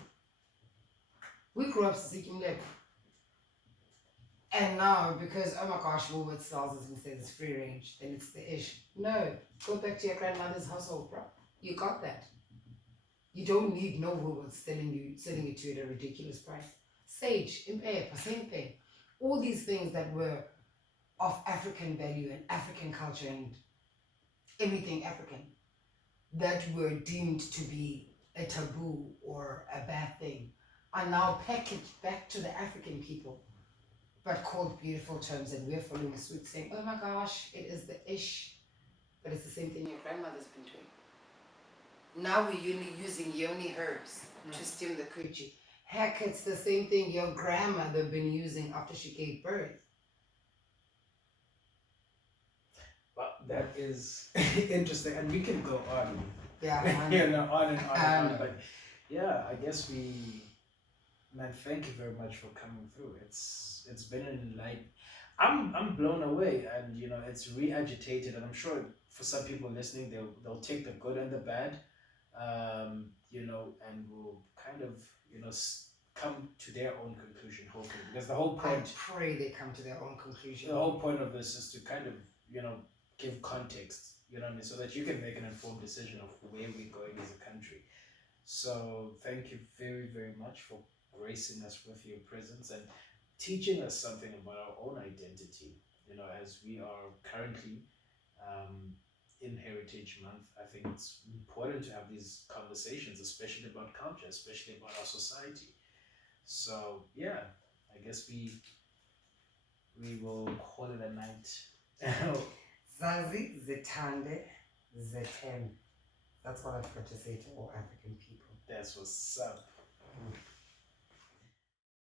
We grew up seeking lip. And now, because, oh my gosh, Woolworths sells us and says it's free range, then it's the ish. No, go back to your grandmother's household, bro. You got that. You don't need no Woolworths selling it to you at a ridiculous price. Sage, Impepa, same thing. All these things that were of African value and African culture and everything African that were deemed to be a taboo or a bad thing are now packaged back to the African people, but called beautiful terms, and we're following suit saying, oh my gosh, it is the ish. But it's the same thing your grandmother's been doing. Now we're using yoni herbs to stim the coochie. Heck, it's the same thing your grandmother been using after she gave birth. But that is interesting, and we can go on. Yeah, on and on. But yeah, I guess man, thank you very much for coming through. It's been an I'm blown away, and it's re-agitated, and I'm sure for some people listening, they'll take the good and the bad, and will kind of come to their own conclusion, hopefully, because the whole point. I pray they come to their own conclusion. The whole point of this is to kind of give context, what I mean, so that you can make an informed decision of where we're going as a country. So thank you very, very much for gracing us with your presence and teaching us something about our own identity, as we are currently in Heritage Month, I think it's important to have these conversations, especially about culture, especially about our society. So yeah, I guess we will call it a night. Zazi, Zitande, Zetem. That's what I've got to say to all African people. That's what's up.